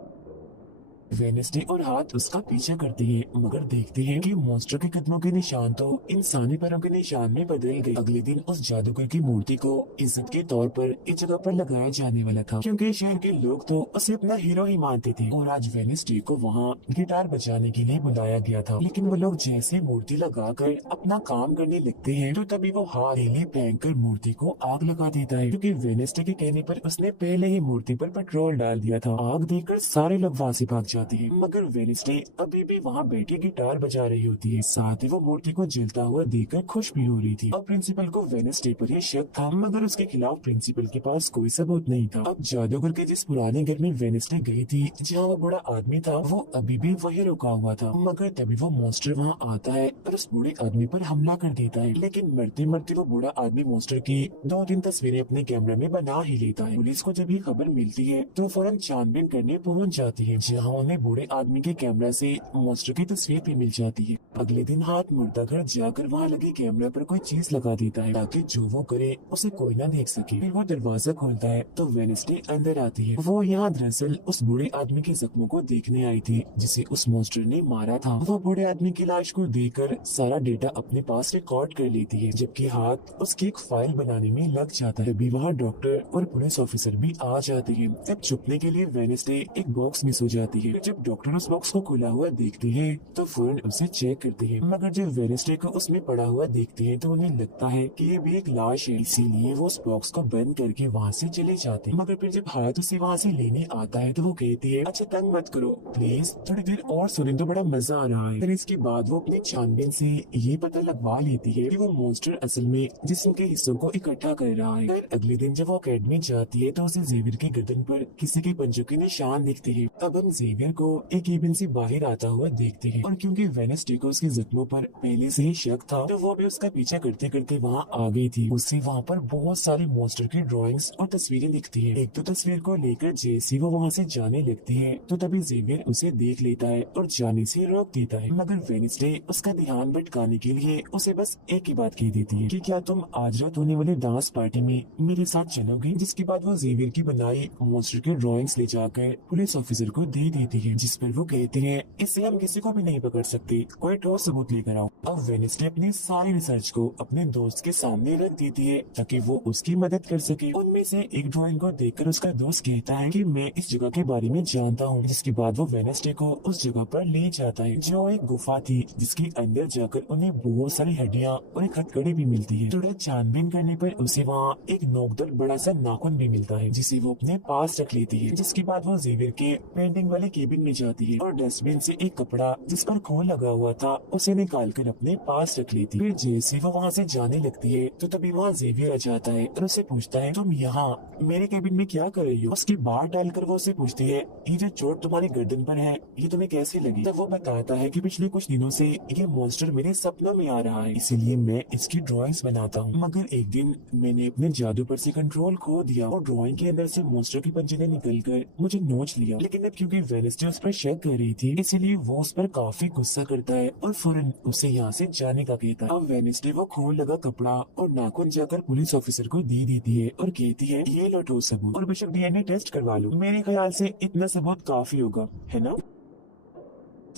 वेडनेसडे और हाथ उसका पीछा करते हैं, मगर देखते हैं कि मॉन्स्टर के कदमों के निशान तो इंसानी पैरों के निशान में बदल गए। अगले दिन उस जादूगर की मूर्ति को इज्जत के तौर पर इस जगह पर लगाया जाने वाला था, क्योंकि शहर के लोग तो उसे अपना हीरो ही मानते थे। और आज वेडनेसडे को वहाँ गिटार बजाने के लिए बुलाया गया था, लेकिन वो लोग जैसे मूर्ति लगाकर अपना काम करने लगते हैं तो तभी वो हाथ नीले फेंक कर मूर्ति को आग लगा देता है, क्योंकि वेडनेसडे के कहने पर उसने पहले ही मूर्ति पर पेट्रोल डाल दिया था। आग देखकर सारे लोग वहाँ से भाग जाते हैं, मगर वेडनेसडे अभी भी वहाँ बैठी गिटार बजा रही होती है। साथ ही वो मूर्ति को जलता हुआ देखकर खुश भी हो रही थी। अब प्रिंसिपल को वेडनेसडे पर यह शक था, मगर उसके खिलाफ प्रिंसिपल के पास कोई सबूत नहीं था। अब जादूगर के जिस पुराने घर में वेडनेसडे गई थी, जहाँ वो बूढ़ा आदमी था, वो अभी भी वही रुका हुआ था, मगर तभी वो मॉन्स्टर वहाँ आता है और उस बूढ़े आदमी पर हमला कर देता है। लेकिन मरते मरते वो बूढ़ा आदमी मॉन्स्टर की 2-3 तस्वीरें अपने कैमरे में बना ही लेता है। पुलिस को जब ये खबर मिलती है तो फौरन छानबीन करने पहुँच जाती है, जहाँ उन्हें बूढ़े आदमी के कैमरा से मॉन्स्टर की तस्वीर भी मिल जाती है। अगले दिन हाथ मुर्दा घर जाकर वहाँ लगे कैमरा पर कोई चीज लगा देता है ताकि जो वो करे उसे कोई ना देख सके। फिर वो दरवाजा खोलता है तो वेडनेसडे अंदर आती है। वो यहाँ दरअसल उस बूढ़े आदमी के जख्मों को देखने आई थी जिसे उस मॉन्स्टर ने मारा था। वो बूढ़े आदमी की लाश को देखकर सारा डेटा अपने पास रिकॉर्ड कर लेती है, जबकि हाथ उसकी एक फाइल बनाने में लग जाता है। अभी वहाँ डॉक्टर और पुलिस ऑफिसर भी आ जाते हैं। तब छुपने के लिए वेडनेसडे एक बॉक्स मिस हो जाती है। जब डॉक्टर उस बॉक्स को खुला हुआ देखते हैं तो फौरन उसे चेक करते हैं, मगर जब वेडनेसडे को उसमें पड़ा हुआ देखते हैं तो उन्हें लगता है कि ये भी एक लाश है, इसीलिए वो उस बॉक्स को बंद करके वहाँ से चले जाते हैं। मगर फिर जब हाथ उसे वहाँ से लेने आता है तो वो कहती है अच्छा तंग मत करो प्लीज, थोड़ी देर और सुने तो बड़ा मजा आ रहा है। फिर इसके बाद वो अपनी छानबीन से ये पता लगवा लेती है कि वो मॉन्स्टर असल में जिस्म के हिस्सों को इकट्ठा कर रहा है। फिर अगले दिन जब वो अकेडमी जाती है तो उसे जेवियर की गर्दन पर किसी के पंजों के निशान दिखते हैं। अब हम जेवियर को एक केबिन से बाहर आता हुआ देखते हैं और क्योंकि वेनेसडे को उसके जख्मों पर पहले से ही शक था तो वो भी उसका पीछा करते करते वहाँ आ गई थी। उससे वहाँ पर बहुत सारे मॉन्स्टर की ड्राइंग्स और तस्वीरें दिखती है। एक तो तस्वीर को लेकर जैसे वो वहाँ से जाने लगती है तो तभी जेवियर उसे देख लेता है और जाने से रोक देता है, मगर वेनेसडे उसका ध्यान भटकाने के लिए उसे बस एक ही बात कह देती है कि क्या तुम आज रात होने वाली डांस पार्टी में मेरे साथ चलोगे। जिसके बाद वो जेवियर की बनाई मॉन्स्टर की ड्राइंग्स ले जाकर पुलिस ऑफिसर को दे देती है, जिस पर वो कहते हैं इससे हम किसी को भी नहीं पकड़ सकते, कोई ठोस सबूत लेकर आओ। अब वेनेसडे अपनी सारी रिसर्च को अपने दोस्त के सामने रख देती है ताकि वो उसकी मदद कर सके। उनमें से एक ड्राइंग को देखकर उसका दोस्त कहता है कि मैं इस जगह के बारे में जानता हूँ। जिसके बाद वो वेनेसडे को उस जगह पर ले जाता है जो एक गुफा थी, जिसके अंदर जाकर उन्हें बहुत सारी हड्डियाँ और एक हथकड़ी भी मिलती है। थोड़ा छानबीन करने पर उसे वहाँ एक नोकदार बड़ा सा नाखून भी मिलता है जिसे वो अपने पास रख लेती है। जिसके बाद वो जेवियर के पेंटिंग वाले केबिन में जाती है और डस्टबिन से एक कपड़ा जिस पर खून लगा हुआ था उसे निकाल कर अपने पास रख लेती है। फिर जैसे वो वहाँ से जाने लगती है तो तभी वहाँ जेवियर आ जाता है और उसे पूछता है तुम यहाँ मेरे केबिन में क्या कर रही हो। उसकी बात डालकर वो उसे पूछती है ये जो चोट तुम्हारी गर्दन पर है ये तुम्हें कैसे लगी। तब वो बताता है कि पिछले कुछ दिनों से ये मॉन्स्टर मेरे सपनों में आ रहा है, इसीलिए मैं इसकी ड्राइंग्स बनाता हूँ। मगर एक दिन मैंने अपने जादू पर से कंट्रोल खो दिया और ड्राइंग के अंदर से मॉन्स्टर की पंजे निकलकर मुझे नोच लिया। लेकिन अब क्योंकि वेनेसडे उस पर शक कर रही थी इसीलिए वो उस पर काफी गुस्सा करता है और फौरन उसे यहाँ से जाने का कहता है। अब वेनेसडे वो खून लगा कपड़ा और नाखून जाकर पुलिस ऑफिसर को दे देती है और कहती है ये लो ठोस सबूत और बेशक डीएनए टेस्ट करवा लो, मेरे ख्याल से इतना सबूत काफी होगा, है ना।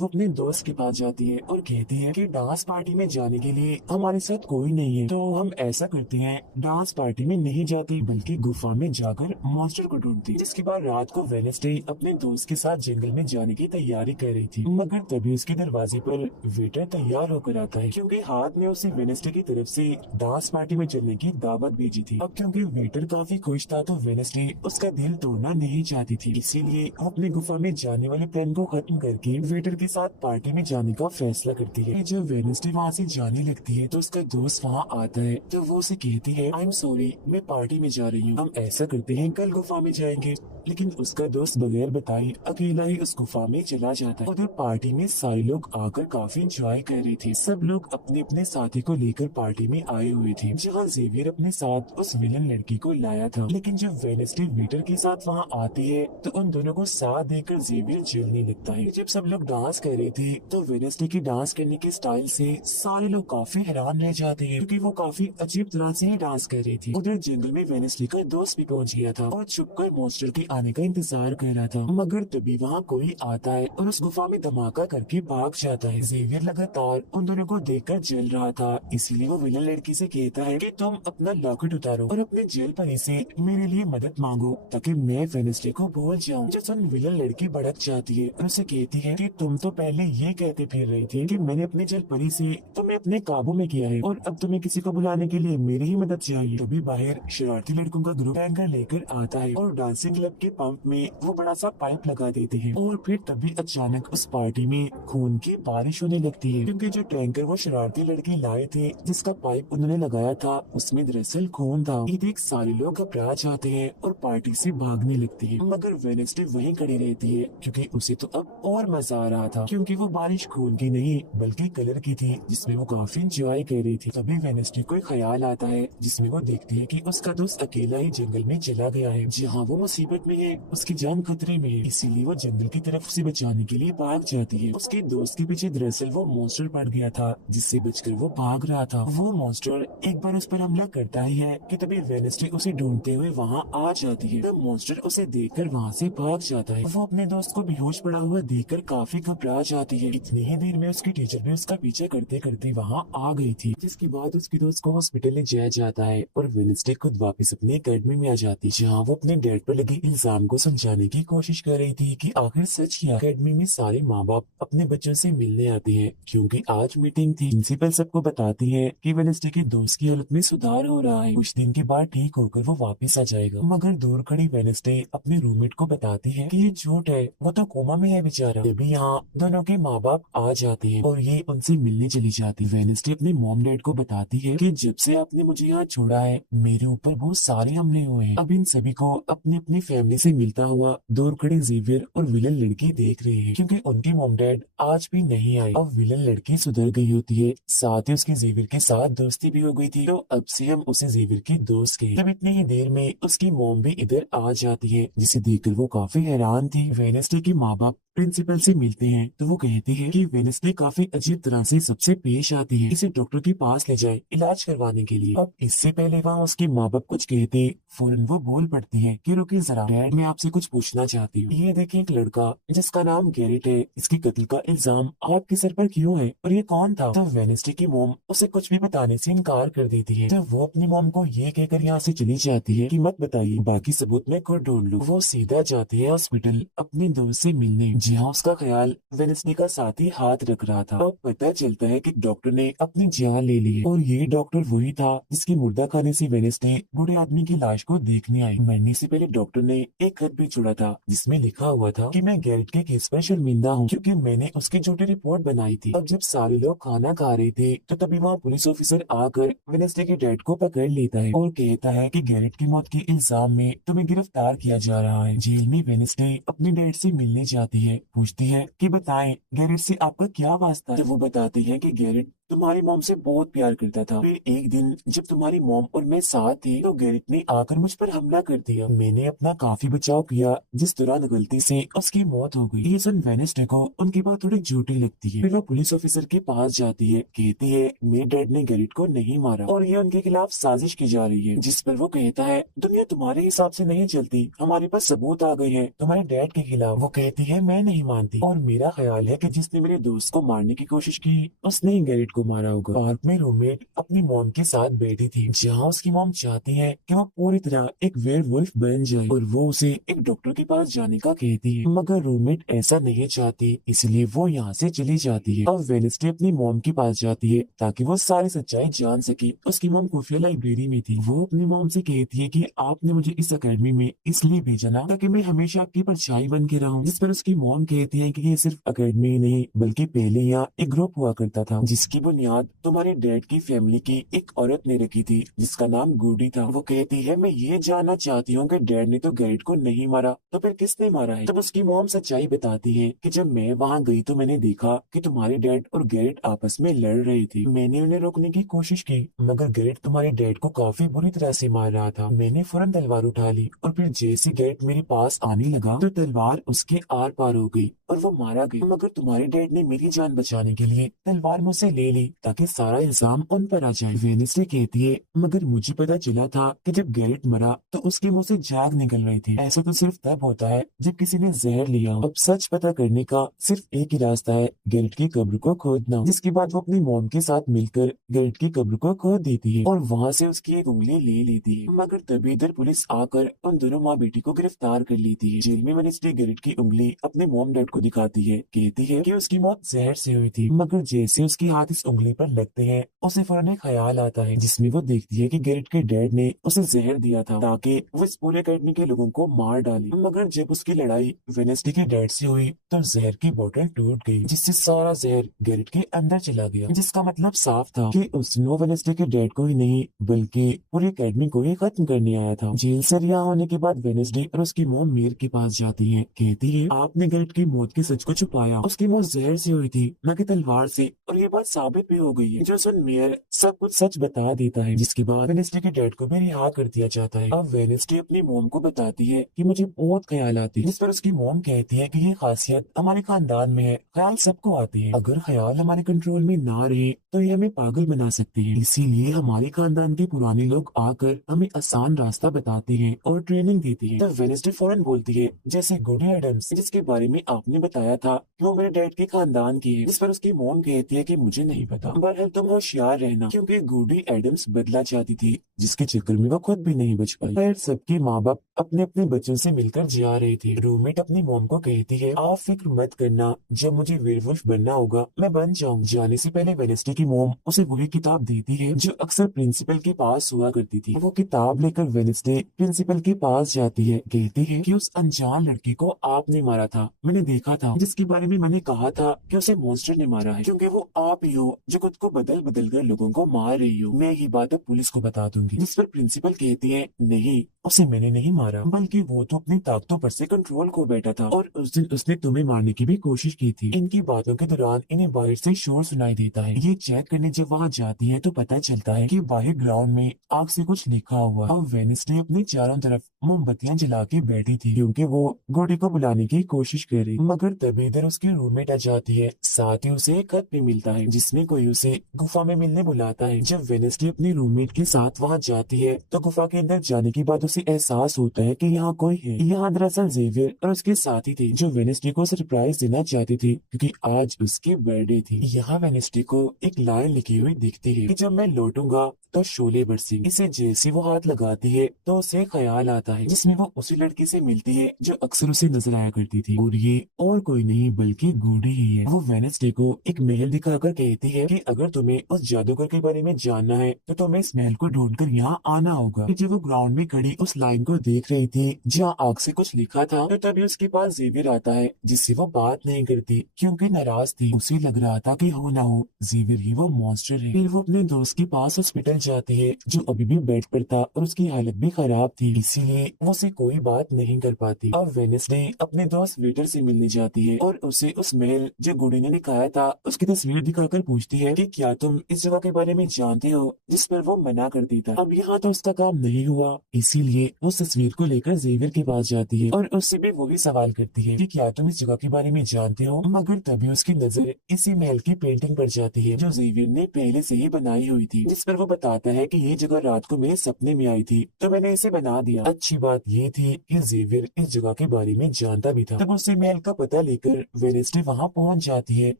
वो अपने दोस्त के पास जाती है और कहती है कि डांस पार्टी में जाने के लिए हमारे साथ कोई नहीं है, तो हम ऐसा करते हैं डांस पार्टी में नहीं जाती बल्कि गुफा में जाकर मॉन्स्टर को ढूंढती। जिसके बाद रात को वेनेसडे अपने दोस्त के साथ जंगल में जाने की तैयारी कर रही थी, मगर तभी उसके दरवाजे पर वेटर तैयार होकर आता है क्योंकि हाथ में उसे वेनेसडे की तरफ से डांस पार्टी में चलने की दावत भेजी थी। अब क्योंकि वेटर काफी खुश था तो वेनेसडे उसका दिल तोड़ना नहीं चाहती थी, इसीलिए अपने गुफा में जाने वाले प्लान को खत्म करके वेटर के साथ पार्टी में जाने का फैसला करती है। जब वेनेसडे वहाँ से जाने लगती है तो उसका दोस्त वहाँ आता है तो वो उसे कहती है आई एम सॉरी मैं पार्टी में जा रही हूँ, हम ऐसा करते हैं कल गुफा में जाएंगे। लेकिन उसका दोस्त बगैर बताए अकेला ही उस गुफा में चला जाता है। उधर पार्टी में सारे लोग आकर काफी एंजॉय कर रहे थे। सब लोग अपने अपने साथी को लेकर पार्टी में आए हुए थे, जहाँ जेवियर अपने साथ उस विलन लड़की को लाया था। लेकिन जब वेनेसडे वेटर के साथ वहाँ आती है तो उन दोनों को साथ देकर जेवियर जलने लगता है। जब सब लोग डांस कर रहे थे तो वेनेसडे की डांस करने के स्टाइल से सारे लोग काफी हैरान रह जाते हैं क्योंकि वो काफी अजीब तरह से ही डांस कर रही थी। उधर जंगल में वेनेसडे का दोस्त भी पहुंच गया था और छुपकर मॉन्स्टर के आने का इंतजार कर रहा था, मगर तभी वहाँ कोई आता है और उस गुफा में धमाका करके भाग जाता है। जेवियर लगातार उन दोनों को देखकर जल रहा था, इसीलिए वो विलन लड़की से कहता है कि तुम अपना लॉकेट उतारो और अपने जेल परी से मेरे लिए मदद मांगो ताकि मैं वेनेसडे को भूल जाऊँ। जो सुन विलन लड़की भड़क जाती है और उसे कहती है कि तुम तो पहले ये कहते फिर रही थी कि मैंने अपने जेल परी से तुम्हें अपने काबू में किया है और अब तुम्हें किसी को बुलाने के लिए मेरी ही मदद चाहिए। तभी बाहर शरारती लड़कों का ग्रुप टैंकर लेकर आता है और डांसिंग क्लब के पंप में वो बड़ा सा पाइप लगा देते हैं और फिर तभी अचानक उस पार्टी में खून की बारिश होने लगती है क्योंकि जो टैंकर वो शरारती लड़के लाए थे जिसका पाइप उन्होंने लगाया था उसमें दरअसल खून था। ये देख सारे लोग घबरा जाते हैं और पार्टी से भागने लगती है, मगर वेनेसडे वहीं खड़ी रहती है क्योंकि उसे तो अब और मजा आ रहा था क्योंकि वो बारिश खून की नहीं बल्कि कलर की थी जिसमें वो काफी एंजॉय कर रही थी। तभी वेनेसडे को एक ख्याल आता है जिसमें वो देखती है कि उसका दोस्त अकेला ही जंगल में चला गया है जहाँ वो मुसीबत में है, उसकी जान खतरे में है, इसीलिए वो जंगल की तरफ उसे बचाने के लिए भाग जाती है। उसके दोस्त के पीछे दरअसल वो मॉन्स्टर पड़ गया था जिससे बचकर वो भाग रहा था। वो मॉन्स्टर एक बार उस पर हमला करता ही है कि तभी वेनेसडे उसे ढूंढते हुए वहाँ आ जाती है। तब मॉन्स्टर उसे देखकर वहाँ से भाग जाता है। वो अपने दोस्त को बेहोश पड़ा हुआ देखकर काफी घबरा जाती है। इतनी ही देर में उसकी टीचर भी उसका पीछा करते करते वहाँ आ गई थी, जिसके बाद उसके दोस्त को हॉस्पिटल ले जाया जाता है और वेनेसडे खुद वापस अपने अकेडमी में आ जाती है जहाँ वो अपने डैड पर लगे इल्जाम को समझाने की कोशिश कर रही थी कि आखिर सच क्या। अकेडमी में सारे माँ बाप अपने बच्चों से मिलने आते हैं क्योंकि आज मीटिंग थी। प्रिंसिपल सबको बताती है कि वेनेसडे के दोस्त की हालत में सुधार हो रहा है, कुछ दिन के बाद ठीक होकर वो वापस आ जाएगा। मगर दूर खड़ी वेनेसडे अपने रूममेट को बताती है कि ये झूठ है, वो तो कोमा में है बेचारा। तभी यहाँ दोनों के माँ बाप आ जाते हैं और ये उनसे मिलने चली जाती है। वेडनेसडे अपने मॉम डैड को बताती है कि जब से आपने मुझे यहाँ छोड़ा है मेरे ऊपर बहुत सारे हमले हुए हैं। अब इन सभी को अपनी अपनी फैमिली से मिलता हुआ दूर खड़े जेवियर और विलन लड़की देख रहे हैं, क्योंकि उनके मॉम डैड आज भी नहीं आए। अब विलन लड़की सुधर गई होती है, साथ ही उसकी जेवियर के साथ दोस्ती भी हो गई थी, तो अब से हम उसे जेवियर के दोस्त कहें। तब इतनी ही देर में उसकी मॉम भी इधर आ जाती है, जिसे देखकर वो काफी हैरान थी। वेडनेसडे के माँ बाप प्रिंसिपल से मिलते हैं तो वो कहती है कि वेडनेसडे काफी अजीब तरह से सबसे पेश आती है, इसे डॉक्टर के पास ले जाए इलाज करवाने के लिए। अब इससे पहले वहाँ उसके माँ बाप कुछ कहते फौरन वो बोल पड़ती है कि रुकिए जरा डैड, मैं आपसे कुछ पूछना चाहती हूँ। ये देखिए एक लड़का जिसका नाम गैरेट है, इसकी कत्ल का इल्जाम आपके सर पर क्यों है और ये कौन था? तो वेडनेसडे की मॉम उसे कुछ भी बताने से इनकार कर देती है। जब वो अपनी मॉम को ये कहकर यहाँ से चली जाती है कि मत बताइए, बाकी सबूत मैं खुद ढूंढ लूँ, वो सीधा जाती है हॉस्पिटल अपनी दोस्त से मिलने, जहाँ उसका ख्याल वेडनेसडे का साथी हाथ रख रहा था। अब पता चलता है कि डॉक्टर ने अपनी जान ले ली है और ये डॉक्टर वही था जिसकी मुर्दा खाने से वेडनेसडे बूढ़े आदमी की लाश को देखने आई। मरने से पहले डॉक्टर ने एक खत भी छोड़ा था जिसमें लिखा हुआ था कि मैं गैरेट के केस पर शर्मिंदा हूँ क्योंकि मैंने उसकी झूठी रिपोर्ट बनाई थी। अब जब सारे लोग खाना खा रहे थे तो तभी वहाँ पुलिस ऑफिसर आकर वेडनेसडे के डैड को पकड़ लेता है और कहता है कि गैरेट की मौत के इल्जाम में तुम्हें गिरफ्तार किया जा रहा है। जेल में वेडनेसडे अपने डैड से मिलने जाती है, पूछती है कि बताएं गैरेट से आपका क्या वास्ता है। तो वो बताते हैं कि गैरेट तुम्हारी मॉम से बहुत प्यार करता था। फिर एक दिन जब तुम्हारी मॉम और मैं साथ थे तो गैरेट ने आकर मुझ पर हमला कर दिया। मैंने अपना काफी बचाव किया जिस दौरान गलती से उसकी मौत हो गई। ये सुन वेडनेसडे को उनकी बात थोड़ी झूठी लगती है। फिर वो पुलिस ऑफिसर के पास जाती है, कहती है मेरे डैड ने गैरेट को नहीं मारा और ये उनके खिलाफ साजिश की जा रही है। जिस पर वो कहता है दुनिया तुम्हारे हिसाब से नहीं चलती, हमारे पास सबूत आ गए हैं तुम्हारे डैड के खिलाफ। वो कहती है मैं नहीं मानती और मेरा ख्याल है कि जिसने मेरे दोस्त को मारने की कोशिश की उसने ही गैरेट को मारा होगा। पार्क में रूममेट अपनी मॉम के साथ बैठी थी, जहाँ उसकी मॉम चाहती है कि वो पूरी तरह एक वेयरवुल्फ बन जाए और वो उसे एक डॉक्टर के पास जाने का कहती है, मगर रूममेट ऐसा नहीं चाहती, इसलिए वो यहाँ से चली जाती है। अब वेडनेसडे अपनी मॉम के पास जाती है ताकि वो सारी सच्चाई जान सके। उसकी मॉम खुफिया लाइब्रेरी में थी। वो अपनी मॉम से कहती है कि आपने मुझे इस अकेडमी में इसलिए भेजा ना ताकि मैं हमेशा आपकी परछाई बन के रहूं। जिस पर उसकी मॉम कहती है कि ये सिर्फ अकेडमी ही नहीं बल्कि पहले यहाँ एक ग्रुप हुआ करता था जिसकी बुनियाद तुम्हारे डैड की फैमिली की एक औरत ने रखी थी जिसका नाम गुडी था। वो कहती है मैं ये जानना चाहती हूँ कि डैड ने तो गैरेट को नहीं मारा तो फिर किसने मारा है। तब उसकी मॉम सच्चाई बताती है कि जब मैं वहाँ गई तो मैंने देखा कि तुम्हारे डैड और गैरेट आपस में लड़ रहे थे। मैंने उन्हें रोकने की कोशिश की मगर गैरेट तुम्हारे डैड को काफी बुरी तरह से मार रहा था। मैंने फौरन तलवार उठा ली और फिर जैसे गैरेट मेरे पास आने लगा तो तलवार उसके आर पार हो गई और वो मारा गया, मगर तुम्हारे डैड ने मेरी जान बचाने के लिए तलवार मुझसे ले ली ताकि सारा इल्जाम उन पर आ जाए। वेडनेसडे कहती है मगर मुझे पता चला था कि जब गैरेट मरा तो उसके मुंह से झाग निकल रही थी। ऐसा तो सिर्फ तब होता है जब किसी ने जहर लिया हो। अब सच पता करने का सिर्फ एक ही रास्ता है, गैरेट की कब्र को खोदना। जिसके बाद वो अपनी मॉम के साथ मिलकर गैरेट की कब्र को खोद देती है और वहाँ से उसकी एक उंगली ले लेती है, मगर तभी इधर पुलिस आकर उन दोनों माँ बेटी को गिरफ्तार कर लेती है। जेल में वेडनेसडे गैरेट की उंगली अपने मॉम डैड को दिखाती है, कहती है कि उसकी मौत जहर से हुई थी, मगर जैसे उसके हाथ इस उंगली पर लगते हैं उसे फौरन एक ख्याल आता है जिसमें वो देखती है कि गैरेट के डैड ने उसे जहर दिया था ताकि वो इस पूरे अकेडमी के लोगों को मार डाले। मगर जब उसकी लड़ाई वेडनेसडे के डैड से हुई तो जहर की बोतल टूट गई जिससे सारा जहर गैरेट के अंदर चला गया, जिसका मतलब साफ था कि उसने वेडनेसडे के डैड को ही नहीं बल्कि पूरी अकेडमी को ही खत्म करने आया था। जेल से रिहा होने के बाद वेडनेसडे और उसकी मॉम मीर के पास जाती है, कहती है आपने गैरेट की मौत के सच को छुपाया, उसकी मौत जहर से हुई थी न कि तलवार से, और ये बात साबित भी हो गई है। जो सुन मेयर सब कुछ सच बता देता है, जिसके बाद वेडनेसडे के डैड को भी रिहा कर दिया जाता है। अब वेडनेसडे अपनी मॉम को बताती है कि मुझे बहुत ख्याल आते हैं, जिस पर उसकी मॉम कहती है कि ये खासियत हमारे खानदान में है, ख्याल सबको आते हैं, अगर ख्याल हमारे कंट्रोल में ना रहे तो ये हमें पागल बना सकते हैं, इसीलिए हमारे खानदान के पुराने लोग आकर हमें आसान रास्ता बताते हैं और ट्रेनिंग देते हैं। तो वेडनेसडे फौरन बोलती है जैसे गुडी एडम्स जिसके बारे में आपने बताया था कि वो मेरे डैड के खानदान की है, जिस पर उसकी मॉम कहती है कि मुझे नहीं पता, बहरहाल तुम होशियार रहना, क्योंकि गुडी एडम्स बदला चाहती थी जिसके चक्कर में वो खुद भी नहीं बच पाई। खैर सबके माँ बाप अपने अपने बच्चों से मिलकर जा रहे थे। रूममेट अपनी मॉम को कहती है आप फिक्र मत करना, जब मुझे वेयरवुल्फ बनना होगा मैं बन जाऊंगी। जाने से पहले वेडनेसडे की मॉम उसे वही किताब देती है जो अक्सर प्रिंसिपल के पास हुआ करती थी। वो किताब लेकर वेडनेसडे प्रिंसिपल के पास जाती है, कहती है कि उस अनजान लड़की को आपने मारा था, मैंने देखा लिखा था जिसके बारे में मैंने कहा था कि उसे मॉन्स्टर ने मारा है, क्योंकि वो आप ही हो जो खुद को बदल बदल कर लोगों को मार रही हो। मैं ये बात अब पुलिस को बता दूंगी। जिस पर प्रिंसिपल कहती है, नहीं, उसे मैंने नहीं मारा, बल्कि वो तो अपनी ताकतों पर से कंट्रोल खो बैठा था और उस दिन उसने तुम्हें मारने की भी कोशिश की थी। इनकी बातों के दौरान इन्हें बाहर से शोर सुनाई देता है। ये चेक करने जब वहाँ जाती है तो पता चलता है कि बाहर ग्राउंड में आग से कुछ लिखा हुआ। अब वेनिसडे अपने चारों तरफ मोमबत्तियां जला के बैठी थी क्योंकि वो गोडी को बुलाने की कोशिश कर रही, मगर तभी इधर उसकी रूममेट आ जाती है। साथ ही उसे एक खत भी मिलता है जिसमें कोई उसे गुफा में मिलने बुलाता है। जब वेनिसडे अपनी रूममेट के साथ वहाँ जाती है तो गुफा के अंदर जाने के बाद उसे एहसास होता है कि यहाँ कोई है। यहाँ दरअसल जेवियर और उसके साथी थे जो वेनिसडे को सरप्राइज देना चाहती थी क्योंकि आज उसकी बर्थडे थी। यहाँ वेनिसडे को एक लाइन लिखी हुई दिखती है कि जब मैं लौटूंगा तो शोले बरसेंगे। इसे जैसे वो हाथ लगाती है तो उसे ख्याल आता है जिसमें वो उसी लड़की से मिलती है जो अक्सर उसे नजर आया करती थी, और ये और कोई नहीं बल्कि गूडी ही है। वो वेनेसडे को एक महल दिखाकर कहती है कि अगर तुम्हें उस जादूगर के बारे में जानना है तो तुम्हें इस महल को ढूंढकर यहाँ आना होगा। जब वो ग्राउंड में खड़ी उस लाइन को देख रही थी जहाँ आग से कुछ लिखा था तो तभी उसके पास जेवियर आता है जिससे वो बात नहीं करती क्योंकि नाराज थी। उसे लग रहा था कि हो ना हो जेवियर ही वो मॉन्स्टर है। फिर वो अपने दोस्त के पास हॉस्पिटल जाती है जो अभी भी बेड पर था और उसकी हालत भी खराब थी, इसीलिए वो उसे कोई बात नहीं कर पाती। अब वेनेसडे अपने दोस्त वेटर से मिलने जाती है और उसे उस महल जो गुडी ने दिखाया था उसकी तस्वीर दिखाकर पूछती है कि क्या तुम इस जगह के बारे में जानते हो, जिस पर वो मना करती था। अब यहाँ तो उसका काम नहीं हुआ, इसीलिए वो उस तस्वीर को लेकर जेवियर के पास जाती है और उससे भी वही सवाल करती है कि क्या तुम इस जगह के बारे में जानते हो, मगर तभी उसकी नजर इसी महल की पेंटिंग पर जाती है जो जेवियर ने पहले से ही बनाई हुई थी, जिस पर वो बताता है कि ये जगह रात को मेरे सपने में आई थी तो मैंने इसे बना दिया। अच्छी बात ये थी कि जेवियर इस जगह के बारे में जानता भी था। तब उसे महल का पता लेकर वेनेसडे वहाँ पहुँच जाती है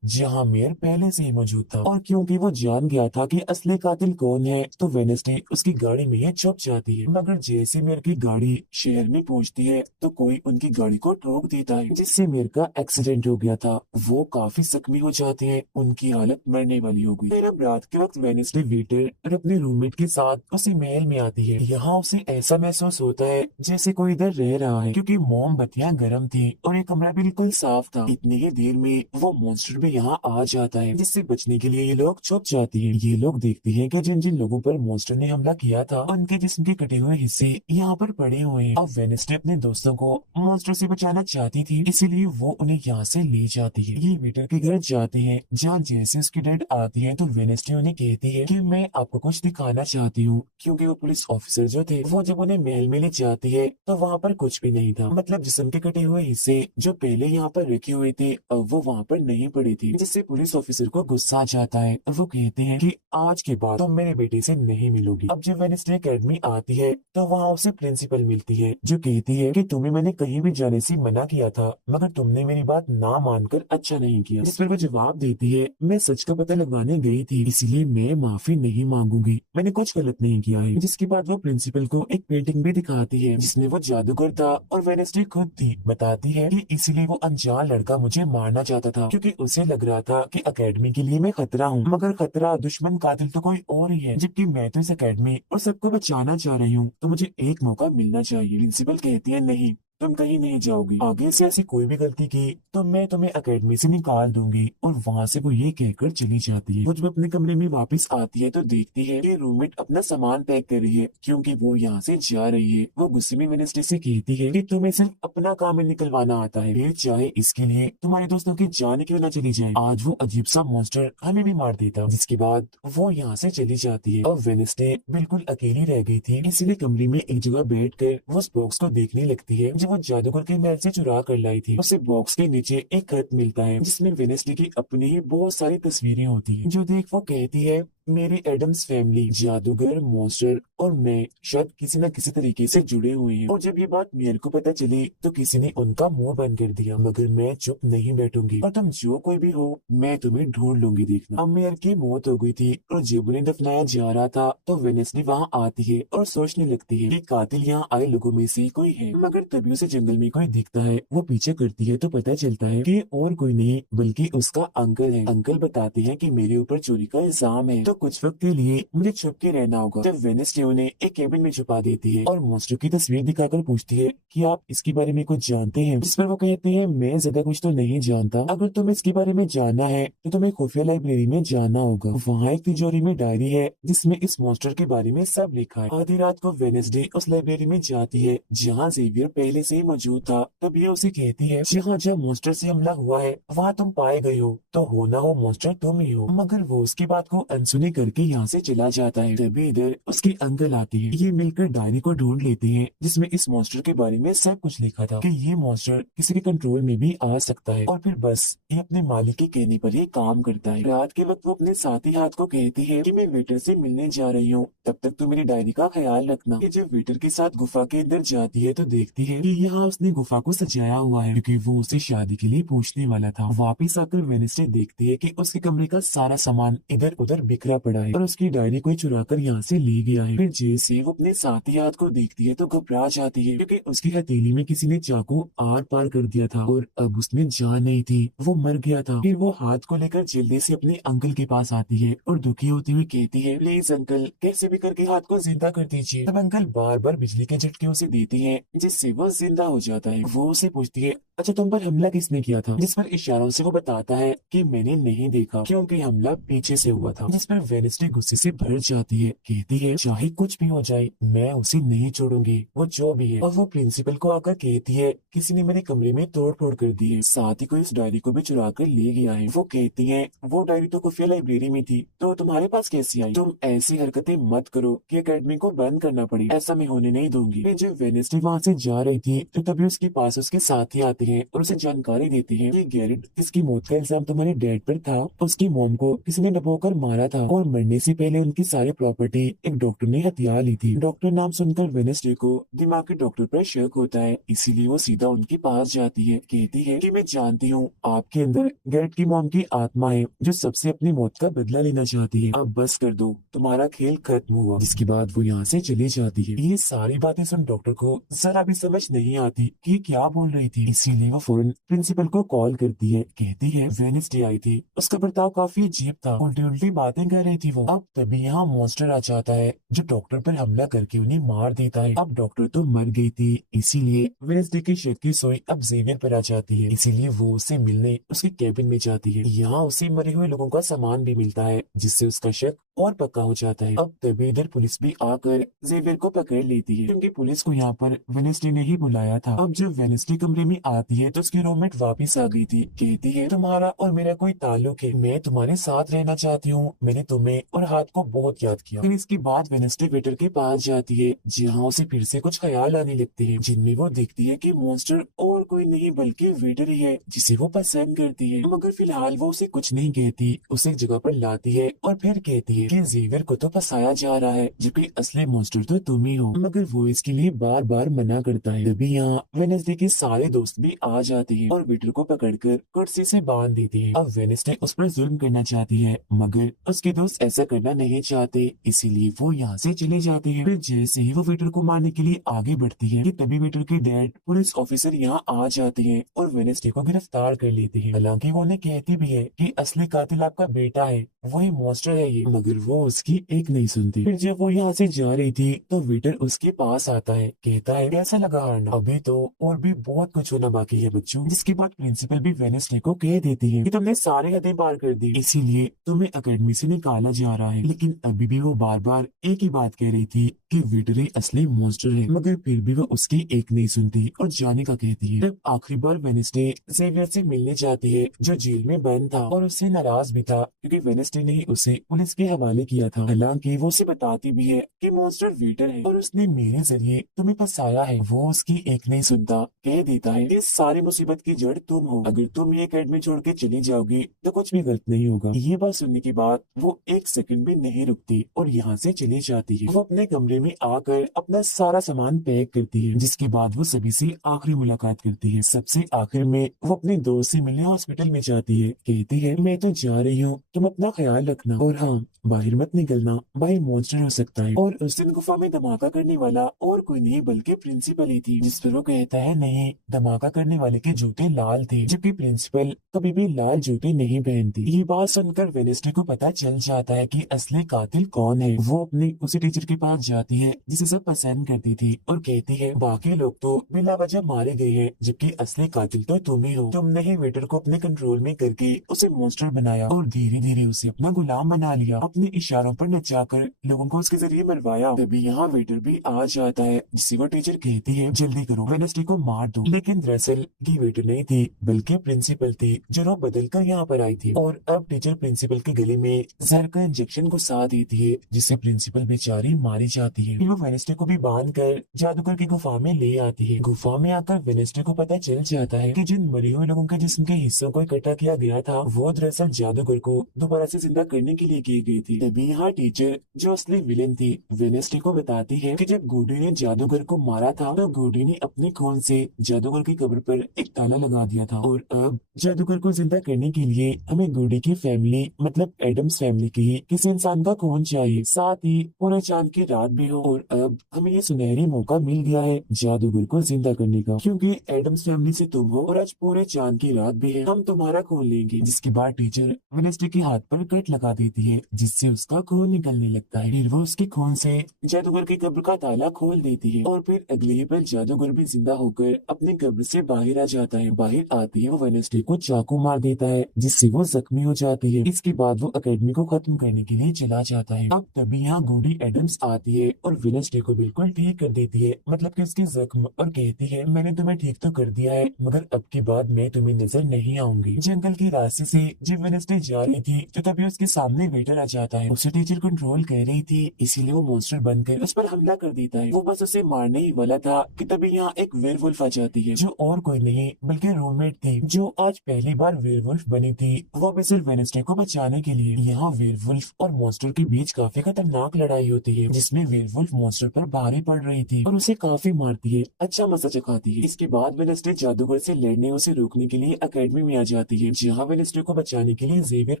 जहाँ मेयर पहले से ही मौजूद था, और क्योंकि वो जान गया था कि असली कातिल कौन है तो वेनेसडे उसकी गाड़ी में ही छुप जाती है। मगर जैसे मेयर की गाड़ी शहर में पहुँचती है तो कोई उनकी गाड़ी को ठोक देता है जिससे मेयर का एक्सीडेंट हो गया था। वो काफी जख्मी हो जाते हैं, उनकी हालत मरने वाली हो गई। फिर अब रात के वक्त वेनेसडे वेटर और अपने रूममेट के साथ उसी महल में आती है। यहाँ उसे ऐसा महसूस होता है जैसे कोई इधर रह रहा है क्योंकि मोमबत्तियां गर्म थी और ये कमरा बिल्कुल साफ था। इतनी ही देर में वो मॉन्स्टर भी यहाँ आ जाता है जिससे बचने के लिए ये लोग छुप जाती है। ये लोग देखते हैं कि जिन जिन लोगों पर मॉन्स्टर ने हमला किया था उनके जिस्म के कटे हुए हिस्से यहाँ पर पड़े हुए हैं। अब वेनेसडे अपने दोस्तों को मॉन्स्टर से बचाना चाहती थी, इसीलिए वो उन्हें यहाँ से ले जाती है। ये वेटर के घर जाते हैं जहाँ जैसे उसकी डैड आती है तो वेनेसडे उन्हें कहती है कि मैं आपको कुछ दिखाना चाहती हूँ, क्योंकि वो पुलिस ऑफिसर जो थे वो जब उन्हें महल में ले जाती है तो वहाँ पर कुछ भी नहीं था। मतलब जिस्म के कटे हुए हिस्से जो पहले यहाँ पर रखे हुए थे अब वो वहाँ पर नहीं पड़े थे, जिससे पुलिस ऑफिसर को गुस्सा आ जाता है। वो कहते हैं कि आज के बाद तुम मेरे बेटे से नहीं मिलोगी। अब जब वेनेसडे अकेडमी आती है तो वहाँ उसे प्रिंसिपल मिलती है जो कहती है कि तुम्हें मैंने कहीं भी जाने से मना किया था मगर तुमने मेरी बात ना मानकर अच्छा नहीं किया। जिस पर वो जवाब देती है, मैं सच का पता लगवाने गई थी इसलिए मैं माफी नहीं मांगूंगी, मैंने कुछ गलत नहीं किया है। जिसके बाद वो प्रिंसिपल को एक पेंटिंग भी दिखाती है जिसमें वो जादूगर था और वेनेसडे खुद थी। बताती है कि इसलिए वो अनजान लड़का मुझे मारना चाहता था क्योंकि उसे लग रहा था कि अकेडमी के लिए मैं खतरा हूँ, मगर खतरा दुश्मन कातिल तो कोई और ही है, जबकि मैं तो इस अकेडमी और सबको बचाना चाह रही हूँ तो मुझे एक मौका मिलना चाहिए। प्रिंसिपल कहती है, नहीं, तुम कहीं नहीं जाओगी, आगे से ऐसी कोई भी गलती की तो मैं तुम्हें अकेडमी से निकाल दूंगी। और वहाँ से वो ये कहकर चली जाती है। वो जब अपने कमरे में वापस आती है तो देखती है कि रूममेट अपना सामान पैक कर रही है क्योंकि वो यहाँ से जा रही है। वो गुस्से में वेनेसडे से कहती है कि तुम्हें सिर्फ अपना काम निकलवाना आता है, फिर चाहे इसके लिए तुम्हारे दोस्तों की जान क्यों न चली जाए, आज वो अजीब सा मॉन्स्टर हमें भी मार देता। जिसके बाद वो यहाँ से चली जाती है। और वेनेसडे बिल्कुल अकेली रह गई थी, इसलिए कमरे में एक जगह बैठ कर वो उस बॉक्स को देखने लगती है वो जादूगर के महल से चुरा कर लाई थी। उसे बॉक्स के नीचे एक खत मिलता है जिसमें वेनेसडे की अपनी ही बहुत सारी तस्वीरें होती हैं। जो देख वो कहती है, मेरी एडम्स फैमिली, जादूगर, मॉन्स्टर और मैं शायद किसी न किसी तरीके से जुड़े हुए हैं। और जब ये बात मेयर को पता चली तो किसी ने उनका मुंह बंद कर दिया, मगर मैं चुप नहीं बैठूंगी और तुम जो कोई भी हो मैं तुम्हें ढूंढ लूंगी देखना। अब मेयर की मौत हो गई थी और जब उन्हें दफनाया जा रहा था तो वेनेसडे वहाँ आती है और सोचने लगती है कि कातिल यहाँ आए लोगों में से कोई है, मगर तभी उसे जंगल में कोई दिखता है। वो पीछे करती है तो पता चलता है कि और कोई नहीं बल्कि उसका अंकल है। अंकल बताते हैं कि मेरे ऊपर चोरी का इल्जाम है तो कुछ वक्त के लिए मुझे छुप के रहना होगा। जब वेनेसडे उन्हें एक केबिन में छुपा देती है और मॉन्स्टर की तस्वीर दिखाकर पूछती है कि आप इसके बारे में कुछ जानते हैं, जिस पर वो कहते हैं मैं ज्यादा कुछ तो नहीं जानता, अगर तुम्हें इसके बारे में जानना है तो तुम्हें खुफिया लाइब्रेरी में जाना होगा। वहाँ एक तिजोरी में डायरी है जिसमें इस मॉन्स्टर के बारे में सब लिखा है। आधी रात को वेनेसडे उस लाइब्रेरी में जाती है जहाँ जेवियर पहले से ही मौजूद था। तब ये उसे कहती है जहाँ जहाँ मॉन्स्टर से हमला हुआ है वहाँ तुम पाए गए हो, तो हो ना हो मॉन्स्टर तुम ही हो। मगर वो उसकी बात को अनसुनी करके यहाँ से चला जाता है। तभी इधर उसकी अंकल आती है। ये मिलकर डायरी को ढूंढ लेती है जिसमें इस मॉन्स्टर के बारे में सब कुछ लिखा था कि ये मॉन्स्टर किसी के कंट्रोल में भी आ सकता है और फिर बस ये अपने मालिक के कहने पर ये काम करता है। रात के वक्त वो अपने साथी हाथ को कहती है कि मैं वेटर से मिलने जा रही हूँ, तब तक तू मेरी डायरी का ख्याल रखना। ये जब वेटर के साथ गुफा के अंदर जाती है तो देखती है कि यहाँ उसने गुफा को सजाया हुआ है क्योंकि वो उसे शादी के लिए पूछने वाला था। वापिस आकर वेनेसडे देखती है कि उसके कमरे का सारा सामान इधर उधर बिखरा पड़ा है और उसकी डायरी कोई चुरा कर यहाँ से ले गया है। फिर जैसे वो अपने साथी हाथ को देखती है तो घबरा जाती है क्योंकि उसकी हथेली में किसी ने चाकू आर पार कर दिया था और अब उसमें जान नहीं थी, वो मर गया था। फिर वो हाथ को लेकर जल्दी से अपने अंकल के पास आती है और दुखी होती हुई कहती है प्लीज अंकल कैसे भी करके हाथ को जिंदा कर दीजिए। तब अंकल बार बार बिजली के झटके उसे देती है जिससे वो जिंदा हो जाता है। वो उसे पूछती है अच्छा तुम पर हमला किसने किया था, जिस पर इशारों से वो बताता है कि मैंने नहीं देखा क्योंकि हमला पीछे से हुआ था। जिस पर वेनेसडे गुस्से से भर जाती है, कहती है चाहे कुछ भी हो जाए मैं उसे नहीं छोड़ूंगी, वो जो भी है। और वो प्रिंसिपल को आकर कहती है किसी ने मेरे कमरे में तोड़ फोड़ कर दी है, साथ ही कोई इस डायरी को भी चुरा कर ले गया है। वो कहती है वो डायरी तो खुफिया लाइब्रेरी में थी तो तुम्हारे पास कैसी आई, तुम ऐसी हरकतें मत करो कि अकेडमी को बंद करना पड़े, ऐसा मैं होने नहीं दूंगी। फिर जब वेनेसडे वहाँ से जा रही थी तो तभी उसके पास उसके साथी आते हैं और उसे जानकारी देते हैं कि गैरेट जिसकी मौत का इल्जाम तुम्हारे डैड पर था, उसकी मॉम को किसी ने डबोकर मारा था और मरने से पहले उनकी सारी प्रॉपर्टी एक डॉक्टर ने हथिया ली थी। डॉक्टर नाम सुनकर वेनेसडे को दिमागी डॉक्टर पर शक होता है, इसीलिए वो सीधा उनके पास जाती है। कहती है कि मैं जानती हूँ आपके अंदर गैरेट की मॉम की आत्मा है जो सबसे अपनी मौत का बदला लेना चाहती है, अब बस कर दो, तुम्हारा खेल खत्म हुआ। जिसके बाद वो यहाँ से चली जाती है। ये सारी बातें सुन डॉक्टर को जरा भी समझ नहीं आती कि ये क्या बोल रही थी, इसीलिए वो फौरन प्रिंसिपल को कॉल करती है। कहती है वेनेसडे आई थी, उसका बर्ताव काफी अजीब था, उल्टी उल्टी बातें कर रही थी वो। अब तभी यहाँ मॉन्स्टर आ जाता है जो डॉक्टर पर हमला करके उन्हें मार देता है। अब डॉक्टर तो मर गई थी, इसीलिए वेनेसडे की शक की सोई अब जेवियर पर आ जाती है, इसीलिए वो उसे मिलने उसके केबिन में जाती है। यहाँ उसे मरे हुए लोगों का सामान भी मिलता है जिससे उसका शक और पक्का हो जाता है। अब तभी इधर पुलिस भी आकर जेवियर को पकड़ लेती है क्योंकि पुलिस को यहाँ पर वेनेसडे ने ही बुलाया था। अब जब वेनेसडे कमरे में आती है तो उसकी रूममेट वापस आ गई थी। कहती है तुम्हारा और मेरा कोई ताल्लुक है, मैं तुम्हारे साथ रहना चाहती हूँ, मैंने तुम्हें और हाथ को बहुत याद किया। फिर इसके बाद वेनेसडे वेटर के पास जाती है जहाँ उसे फिर से कुछ ख्याल आने लगते हैं जिनमें वो देखती है कि मॉन्स्टर और कोई नहीं बल्कि वेटर ही है जिसे वो पसंद करती है। मगर फिलहाल वो उसे कुछ नहीं कहती, उसे एक जगह पर लाती है और फिर कहती है कि जेवियर को तो फंसाया जा रहा है जबकि असली मॉन्स्टर तो तुम ही हो। मगर वो इसके लिए बार बार मना करता है। तभी यहाँ वेनेसडे के सारे दोस्त भी आ जाते हैं और वेटर को पकड़कर कुर्सी से बांध देती है। अब वेनेसडे उस पर जुल्म करना चाहती है मगर उसके दोस्त ऐसा करना नहीं चाहते, इसीलिए वो यहाँ से चले जाते हैं। फिर जैसे ही वो वेटर को मारने के लिए आगे बढ़ती है कि तभी वेटर के डैड पुलिस ऑफिसर यहाँ आ जाते हैं और वेनेसडे को गिरफ्तार कर लेते हैं। हालांकि वो उन्हें कहती भी है कि असली कातिल आपका बेटा है, वही मॉन्स्टर है ये, मगर वो उसकी एक नहीं सुनती। फिर जब वो यहाँ से जा रही थी तो वेटर उसके पास आता है, कहता है कैसा लगा हारना, अभी तो और भी बहुत कुछ होना बाकी है बच्चों। जिसके बाद प्रिंसिपल भी वेनेसडे को कह देती है कि तुमने सारे हदें पार कर दी, इसीलिए तुम्हें अकेडमी से निकाला जा रहा है। लेकिन अभी भी वो बार बार एक ही बात कह रही थी कि वेटर ही असली मॉन्स्टर है, मगर फिर भी वो उसकी एक नहीं सुनती और जाने का कहती है। तब आखिरी बार वेनेसडे जेवियर से मिलने जाती है जो जेल में बंद था और उससे नाराज भी था क्योंकि वेनेसडे ने उसे पुलिस के हवाले किया था। हालांकि वो उसे बताती भी है कि मॉन्स्टर वेटर है और उसने मेरे जरिए तुम्हें फंसाया है। वो उसकी एक नहीं सुनता, कह देता है इस सारी मुसीबत की जड़ तुम हो, अगर तुम ये अकेडमी छोड़ के चली जाओगी तो कुछ भी गलत नहीं होगा। ये बात सुनने के बाद वो एक सेकंड भी नहीं रुकती और यहाँ से चली जाती है। वो अपने कमरे में आकर अपना सारा सामान पैक करती है, जिसके बाद वो सभी से आखिरी मुलाकात करती है। सबसे आखिर में वो अपने दोस्त से मिलने हॉस्पिटल में जाती है। कहती है मैं तो जा रही हूँ, तुम अपना ख्याल रखना और हाँ बाहर मत निकलना, बाहर मॉन्स्टर हो सकता है। और उस दिन गुफा में धमाका करने वाला और कोई नहीं बल्कि प्रिंसिपल ही थी, जिस पर वो कहता है नहीं, धमाका करने वाले के जूते लाल थे, जबकि प्रिंसिपल कभी भी लाल जूते नहीं पहनती। ये बात सुनकर वेनेस्डे को पता चल जाता है कि असली कातिल कौन है। वो अपनी उसी टीचर के पास जाती है जिसे सब पसंद करती थी और कहती है बाकी लोग तो बिना वजह मारे गए हैं, जबकि असली कातिल तो तुम ही हो। तुमने ही वेटर को अपने कंट्रोल में करके उसे मॉन्स्टर बनाया और धीरे धीरे उसे अपना गुलाम बना लिया। अपने इशारों पर नचाकर लोगों को उसके जरिए मरवाया। तभी यहाँ वेटर भी आ जाता है, जिसे वो टीचर कहती है जल्दी करो, वेनेस्डे को मार दो। लेकिन दरअसल ये वेटर नहीं थी बल्कि प्रिंसिपल थी, जो रोग बदल कर यहाँ पर आई थी। और अब टीचर प्रिंसिपल के गले में जहर का इंजेक्शन घुसा देती है, जिससे प्रिंसिपल बेचारी मारी जाती है। फिर वो वेनेस्डे को भी बांध कर जादूगर की गुफा में ले आती है। गुफा में आकर वेनेस्डे को पता चल जाता है कि जिन मरे हुए लोगों के जिस्म के हिस्सों को इकट्ठा किया गया था, वो दरअसल जादूगर को दोबारा से जिंदा करने के लिए की गई थी। तभी यहाँ टीचर, जो असली विलेन थी, वेनेस्डे को बताती है कि जब गूडी ने जादूगर को मारा था, तो गूडी ने अपने खून से जादूगर की कब्र पर एक ताला लगा दिया था। और अब जादूगर को जिंदा करने के लिए हमें गूडी की फैमिली, मतलब एडम्स फैमिली की ही किसी इंसान का खून चाहिए, साथ ही पूरे चांद की रात भी हो। और अब हमें ये सुनहरी मौका मिल गया है जादूगर को जिंदा करने का, क्योंकि एडम्स फैमिली से तुम हो और आज पूरे चांद की रात भी है, हम तुम्हारा खून लेंगे। जिसके बाद टीचर वेनेस्डे के हाथ पर कट लगा देती है, जिससे उसका खून निकलने लगता है। फिर वो उसके खून से जादूगर की कब्र का ताला खोल देती है और फिर अगले ही पल जादूगर भी जिंदा होकर अपने कब्र से बाहर आ जाता है। बाहर आते ही वो वेनेस्डे को चाकू मार देता है, जिससे वो जख्मी हो जाती है। इसके बाद वो अकेडमी को खत्म करने के लिए चला जाता है। अब तभी यहाँ गूडी एडम्स आती है और वेनेस्डे को बिल्कुल ठीक कर देती है, मतलब कि उसके जख्म, और कहती है मैंने तुम्हें ठीक तो कर दिया है, मगर अब की बाद मैं तुम्हें नजर नहीं आऊंगी। जंगल के रास्ते से जब वेनेस्डे जा रही थी, तो तभी उसके सामने वेटर आ जाता है। उसे टीचर कंट्रोल कर रही थी, इसीलिए वो मॉन्स्टर बनकर उस पर हमला कर देता है। वो बस उसे मारने ही वाला था कि तभी यहाँ एक वेयरवुल्फ आ जाती है, जो और कोई नहीं बल्कि रूममेट थी, जो आज पहली बार वेयरवुल्फ बनी थी। वो भी सिर्फ वेनेस्डे को बचाने के लिए। यहाँ वेयरवुल्फ और मॉन्स्टर के बीच काफी खतरनाक लड़ाई होती है, जिसमें वेयरवुल्फ मॉन्स्टर पर भारी पड़ रही थी और उसे काफी मारती है, अच्छा मजा चखाती है। इसके बाद वेनेस्डे जादूगर से लड़ने उसे रोकने के लिए अकेडमी में आ जाती है, जहाँ वेनेस्डे को बचाने के लिए जेवियर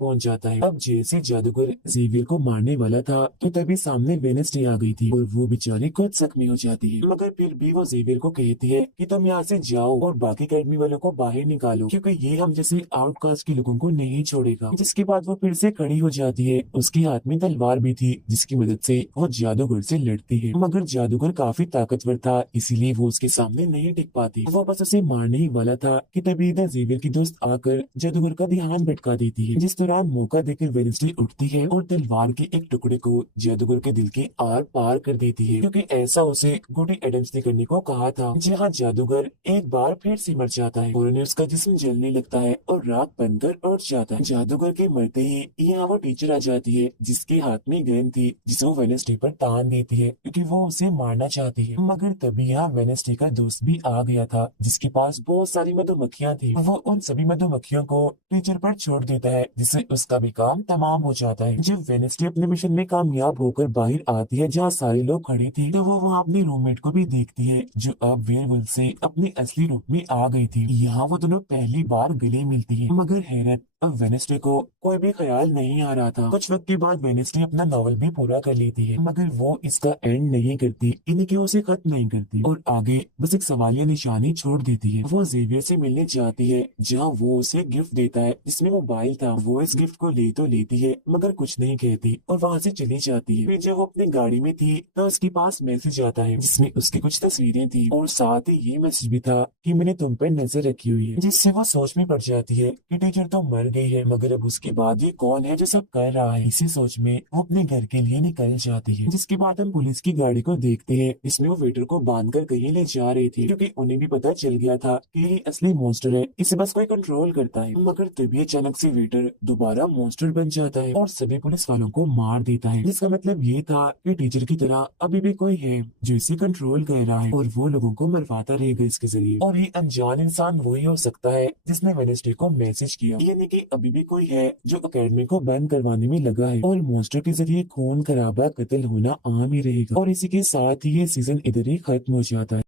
पहुंच जाता है। अब जैसे जादूगर जेवियर को मारने वाला था, तो तभी सामने वेनेस्डे आ गई थी और वो बेचारी खुद जख्मी हो जाती है। मगर फिर भी वो जेवियर को कहती है कि तुम यहाँ से जाओ और बाकी अकेडमी वालों को बाहर निकालो, क्योंकि ये हम जैसे आउटकास्ट के लोगों को नहीं छोड़ेगा। जिसके बाद वो फिर से खड़ी हो जाती है। उसके हाथ में तलवार भी थी, जिसकी मदद से वो जादूगर से लड़ती है। मगर जादूगर काफी ताकतवर था, इसीलिए वो उसके सामने नहीं टिक पाती। वो बस उसे मारने ही वाला था कि तभी इधर जेवियर की दोस्त आकर जादूगर का ध्यान भटका देती है। जिस दौरान मौका देकर वेनेस्डे उठती है और तलवार के एक टुकड़े को जादूगर के दिल के आर पार कर देती है, क्योंकि ऐसा उसे गूडी एडम्स ने करने को कहा था। जहाँ जादूगर एक बार फिर से मर जाता है और उन्हें उसका जिस्म जलने लगता है और राख बनकर उठ जाता है। जादूगर के मरते ही यहाँ वो टीचर आ जाती है, जिसके हाथ में गेंद थी, जिसे वो वेनेस्डे पर तान देती है, क्योंकि वो उसे मारना चाहती है। मगर तभी यहाँ वेनेस्डे का दोस्त भी आ गया था, जिसके पास बहुत सारी मधुमक्खियाँ थी। वो उन सभी मधुमक्खियों को टीचर पर छोड़ देता है, जिससे उसका भी काम तमाम हो जाता है। जब वेनेस्डे अपने मिशन में कामयाब होकर बाहर आती है, जहाँ सारे लोग खड़े थे, तो वो वहाँ अपने रूममेट को भी देखती है, जो अब वेयरवुल्फ से अपने असली रूप में आ गई थी। यहाँ वो दोनों पहली बार गले मिलती है, मगर हैरत, अब वेनेस्डे को कोई भी ख्याल नहीं आ रहा था। कुछ वक्त के बाद वेनेस्डे अपना नॉवल भी पूरा कर लेती है, मगर वो इसका एंड नहीं करती, यानी कि उसे खत्म नहीं करती और आगे बस एक सवालिया निशानी छोड़ देती है। वो जेवियर से मिलने जाती है, जहाँ वो उसे गिफ्ट देता है, जिसमें मोबाइल था। वो इस गिफ्ट को ले तो लेती है, मगर कुछ नहीं कहती और वहाँ से चली जाती है। फिर जब वो अपनी गाड़ी में थी, तो उसके पास मैसेज आता है, जिसमें उसकी कुछ तस्वीरें थी और साथ ही ये मैसेज भी था कि मैंने तुम पर नजर रखी हुई है। जिससे वो सोच में पड़ जाती है कि टीचर तो मर गई है, मगर अब उसके बाद ये कौन है जो सब कर रहा है। इसी सोच में वो अपने घर के लिए निकल जाती है। जिसके बाद हम पुलिस की गाड़ी को देखते हैं, जिसमें वो वेटर को बांधकर कहीं ले जा रही थी, क्योंकि उन्हें भी पता चल गया था कि ये असली मॉन्स्टर है, इसे बस कोई कंट्रोल करता है। मगर तभी अचानक से वेटर दोबारा मॉन्स्टर बन जाता है और सभी पुलिस वालों को मार देता है। जिसका मतलब ये था कि टीचर की तरह अभी भी कोई है जो इसे कंट्रोल कर रहा है और वो लोगों को मरवाता रहेगा इसके जरिए। और ये अनजान इंसान वही हो सकता है जिसने वेडनेसडे को मैसेज किया, यानी कि अभी भी कोई है जो अकेडमी को बंद करवाने में लगा है और मॉन्स्टर के जरिए खून खराबा कत्ल होना आम ही रहेगा। और इसी के साथ ही ये सीजन इधर ही खत्म हो जाता है।